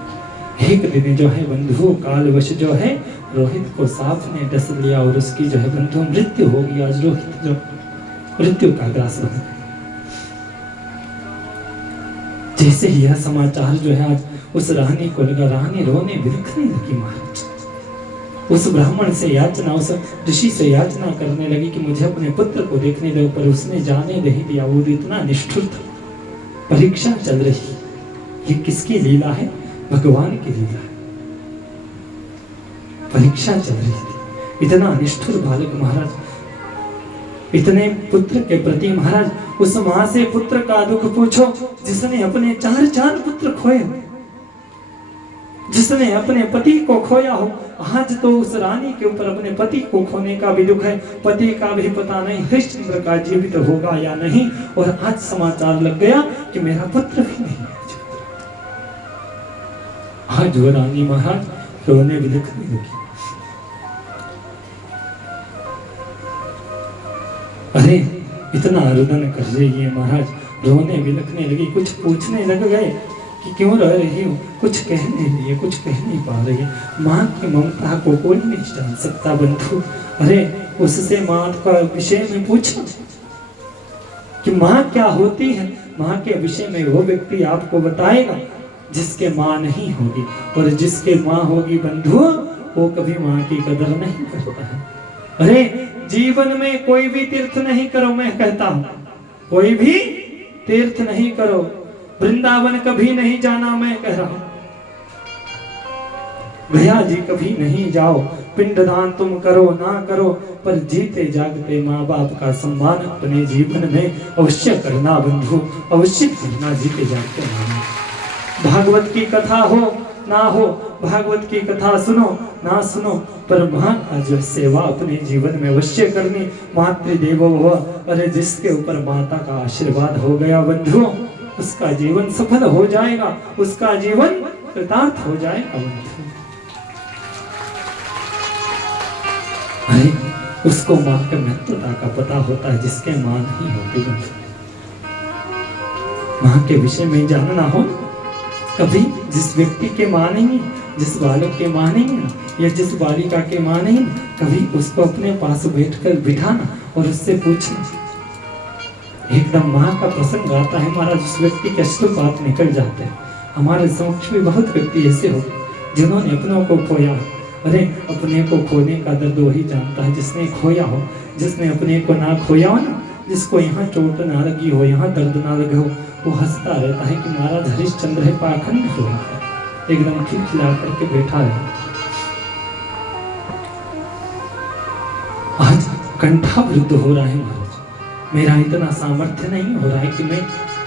एक दिन जो है बंधु कालवश जो है रोहित को सांप ने डस लिया और उसकी जो है बंधु मृत्यु हो गई। आज रोहित जो मृत्यु का ग्रास बन गया। जैसे ही यह समाचार जो है आज उस रानी को लगा, रानी रोने बिलखने लगी महाराज। उस ब्राह्मण से याचना, उस ऋषि से याचना करने लगी कि मुझे अपने पुत्र को देखने दो, पर उसने जाने नहीं दिया। वो इतना निष्ठुर था। परीक्षा चल रही, ये किसकी लीला है? भगवान की लीला है। परीक्षा चल रही थी। इतना निष्ठुर बालक महाराज, इतने पुत्र के प्रति महाराज, उस मां से पुत्र का दुख पूछो जिसने अपने 4 पुत्र खोए हो, जिसने अपने पति को खोया हो। आज तो उस रानी के ऊपर अपने पति को खोने का भी दुख है, पति का भी पता नहीं हरिश्चंद्र का जीवित होगा या नहीं। और आज समाचार लग गया कि मेरा पुत्र भी नहीं है। आज वो रानी महाराज रोने बिलखने लगी। अरे इतना रुदन कर रही है महाराज, रोने बिलखने लगी। कुछ पूछने लग गए कि क्यों रह रही हो, कुछ कहने लिए कुछ कह नहीं पा रही है। माँ की ममता को कोई नहीं जान सकता बंधु। अरे उससे माँ का विषय में पूछो कि माँ क्या होती है। माँ के विषय में वो व्यक्ति आपको बताएगा जिसके माँ नहीं होगी, और जिसके माँ होगी बंधु वो कभी माँ की कदर नहीं करता है। अरे जीवन में कोई भी तीर्थ नहीं करो, मैं कहता हूं कोई भी तीर्थ नहीं करो, वृंदावन कभी नहीं जाना मैं कह रहा हूं। भैया जी कभी नहीं जाओ, पिंडदान तुम करो ना करो, पर जीते जागते माँ बाप का सम्मान अपने जीवन में अवश्य करना बंधु, अवश्य करना जीते जागते माँ। भागवत की कथा हो ना हो, भागवत की कथा सुनो ना सुनो, पर माँ का जो सेवा अपने जीवन में अवश्य करनी। मातृदेवो भव, अरे जिसके ऊपर माता का आशीर्वाद हो गया बंधु, उसका जीवन सफल हो जाएगा, उसका जीवन कृतार्थ हो जाएगा बंधु। अरे उसको माँ के महत्वता का पता होता है जिसके माँ नहीं होती बंधु। माँ के विषय में जानना हो, कभी जिस व्यक्ति के माँ नहीं, जिस बालक के माँ नहीं या जिस बालिका के माँ नहीं, कभी उसको अपने पास बैठकर बिठाना और उससे पूछना। एकदम माँ का प्रसंग आता है महाराज, उस व्यक्ति के अश्रुपात निकल जाते हैं। हमारे समक्ष भी बहुत व्यक्ति ऐसे हो जिन्होंने अपनों को खोया। अरे अपने को खोने का दर्द वही जानता है जिसने खोया हो। जिसने अपने को ना खोया हो ना, जिसको यहाँ चोट ना लगी हो, यहाँ दर्द ना लगे हो, वो हंसता रहता है कि महाराज हरिश्चंद्र है, पाखंड हो रहा है, एकदम खिलखिला करके बैठा है। आज कंठावृद्ध हो रहा है महाराज, मेरा इतना सामर्थ्य नहीं हो रहा है कि मैं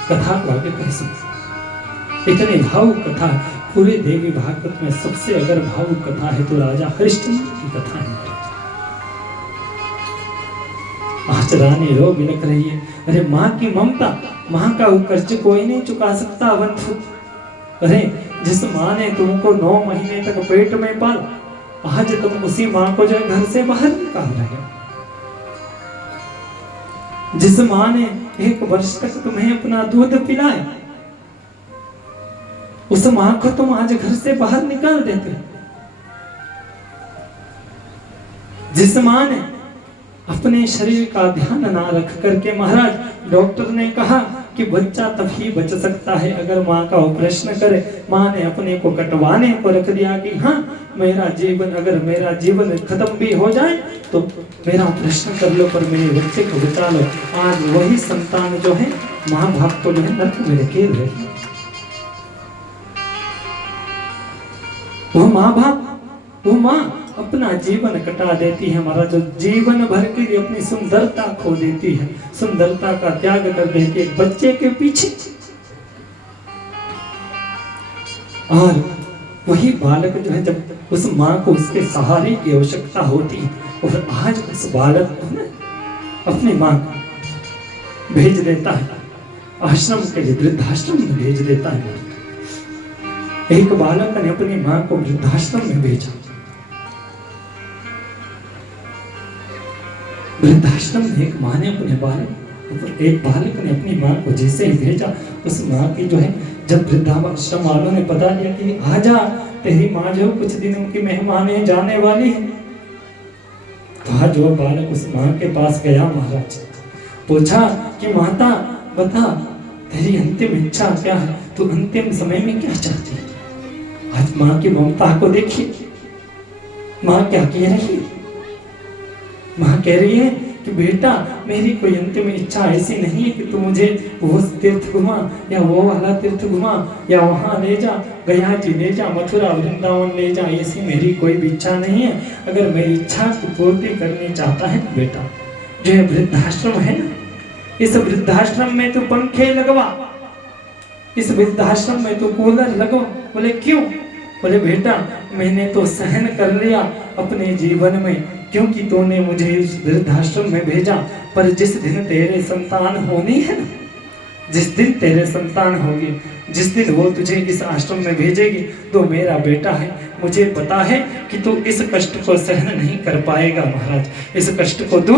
कथा को आगे कह सकूं। इतने भावुक कथा है पूरे देवी भागवत में, सबसे अगर भावुक कथा है तो राजा हरिश्चंद्र की कथा है। आज रानी रो बिलख रही है। अरे माँ की ममता, माँ का वो कर्ज कोई नहीं चुका सकता बंधु। अरे जिस माँ ने तुमको 9 महीने तक पेट में पाला, आज तुम उसी माँ को जो घर से बाहर निकाल रहे हो। जिस माँ ने 1 वर्ष तक तुम्हें अपना दूध पिलाया, उस माँ को तुम आज घर से बाहर निकाल देते हो। जिस माँ ने अपने शरीर का ध्यान ना रख करके, महाराज डॉक्टर ने कहा कि बच्चा तभी बच सकता है अगर माँ का ऑपरेशन करे, माँ ने अपने को कटवाने को रख दिया कि हाँ मेरा जीवन, अगर मेरा जीवन खत्म भी हो जाए तो मेरा ऑपरेशन कर लो, पर मेरे बच्चे को बचा लो। आज वही संतान जो है माँ बाप को जो है नरक में धकेल रही है। वो माँ बाप, वो माँ अपना जीवन कटा देती है महाराज, जो जीवन भर के लिए अपनी सुंदरता खो देती है, सुंदरता का त्याग कर देती है बच्चे के पीछे। और वही बालक जो है जब उस माँ को उसके सहारे की आवश्यकता होती है, और आज उस बालक को ना अपनी माँ को भेज देता है आश्रम के लिए, वृद्धाश्रम में भेज देता है। एक बालक ने अपनी माँ को वृद्धाश्रम में भेजा। वृद्धाश्रम में एक माँ ने अपने एक बालक ने अपनी माँ को जैसे ही भेजा, उस माँ की जो है जब वृद्धाश्रम वालों ने बता दिया कि आजा तेरी माँ जो कुछ दिन उनकी मेहमान है, जाने वाली है, तो आज वो बालक उस माँ के पास गया महाराज, पूछा कि माता बता तेरी अंतिम इच्छा क्या है, तू अंतिम समय में क्या चाहती है। आज माँ की ममता को देखिए, माँ क्या कह रही है। माँ कह रही है कि बेटा मेरी कोई अंतिम इच्छा ऐसी नहीं है कि तू मुझे वो तीर्थ घुमा या वो वाला तीर्थ घुमा या वहाँ ले जा, गया जी ले जा, मथुरा वृंदावन ले जा, ऐसी मेरी कोई भी इच्छा नहीं है। अगर मेरी इच्छा की पूर्ति करनी चाहता है तो बेटा जो है वृद्धाश्रम है ना, इस वृद्धाश्रम में तू पंखे लगवा, इस वृद्धाश्रम में तू कूलर लगवा। बोले क्यों? बोले बेटा मैंने तो सहन कर लिया अपने जीवन में, क्योंकि तूने मुझे इस वृद्धाश्रम में भेजा, पर जिस दिन तेरे संतान होनी है ना, जिस दिन तेरे संतान होगी, जिस दिन वो तुझे इस आश्रम में भेजेगी, तो मेरा बेटा है, मुझे पता है कि तू इस कष्ट को सहन नहीं कर पाएगा महाराज, इस कष्ट को दूर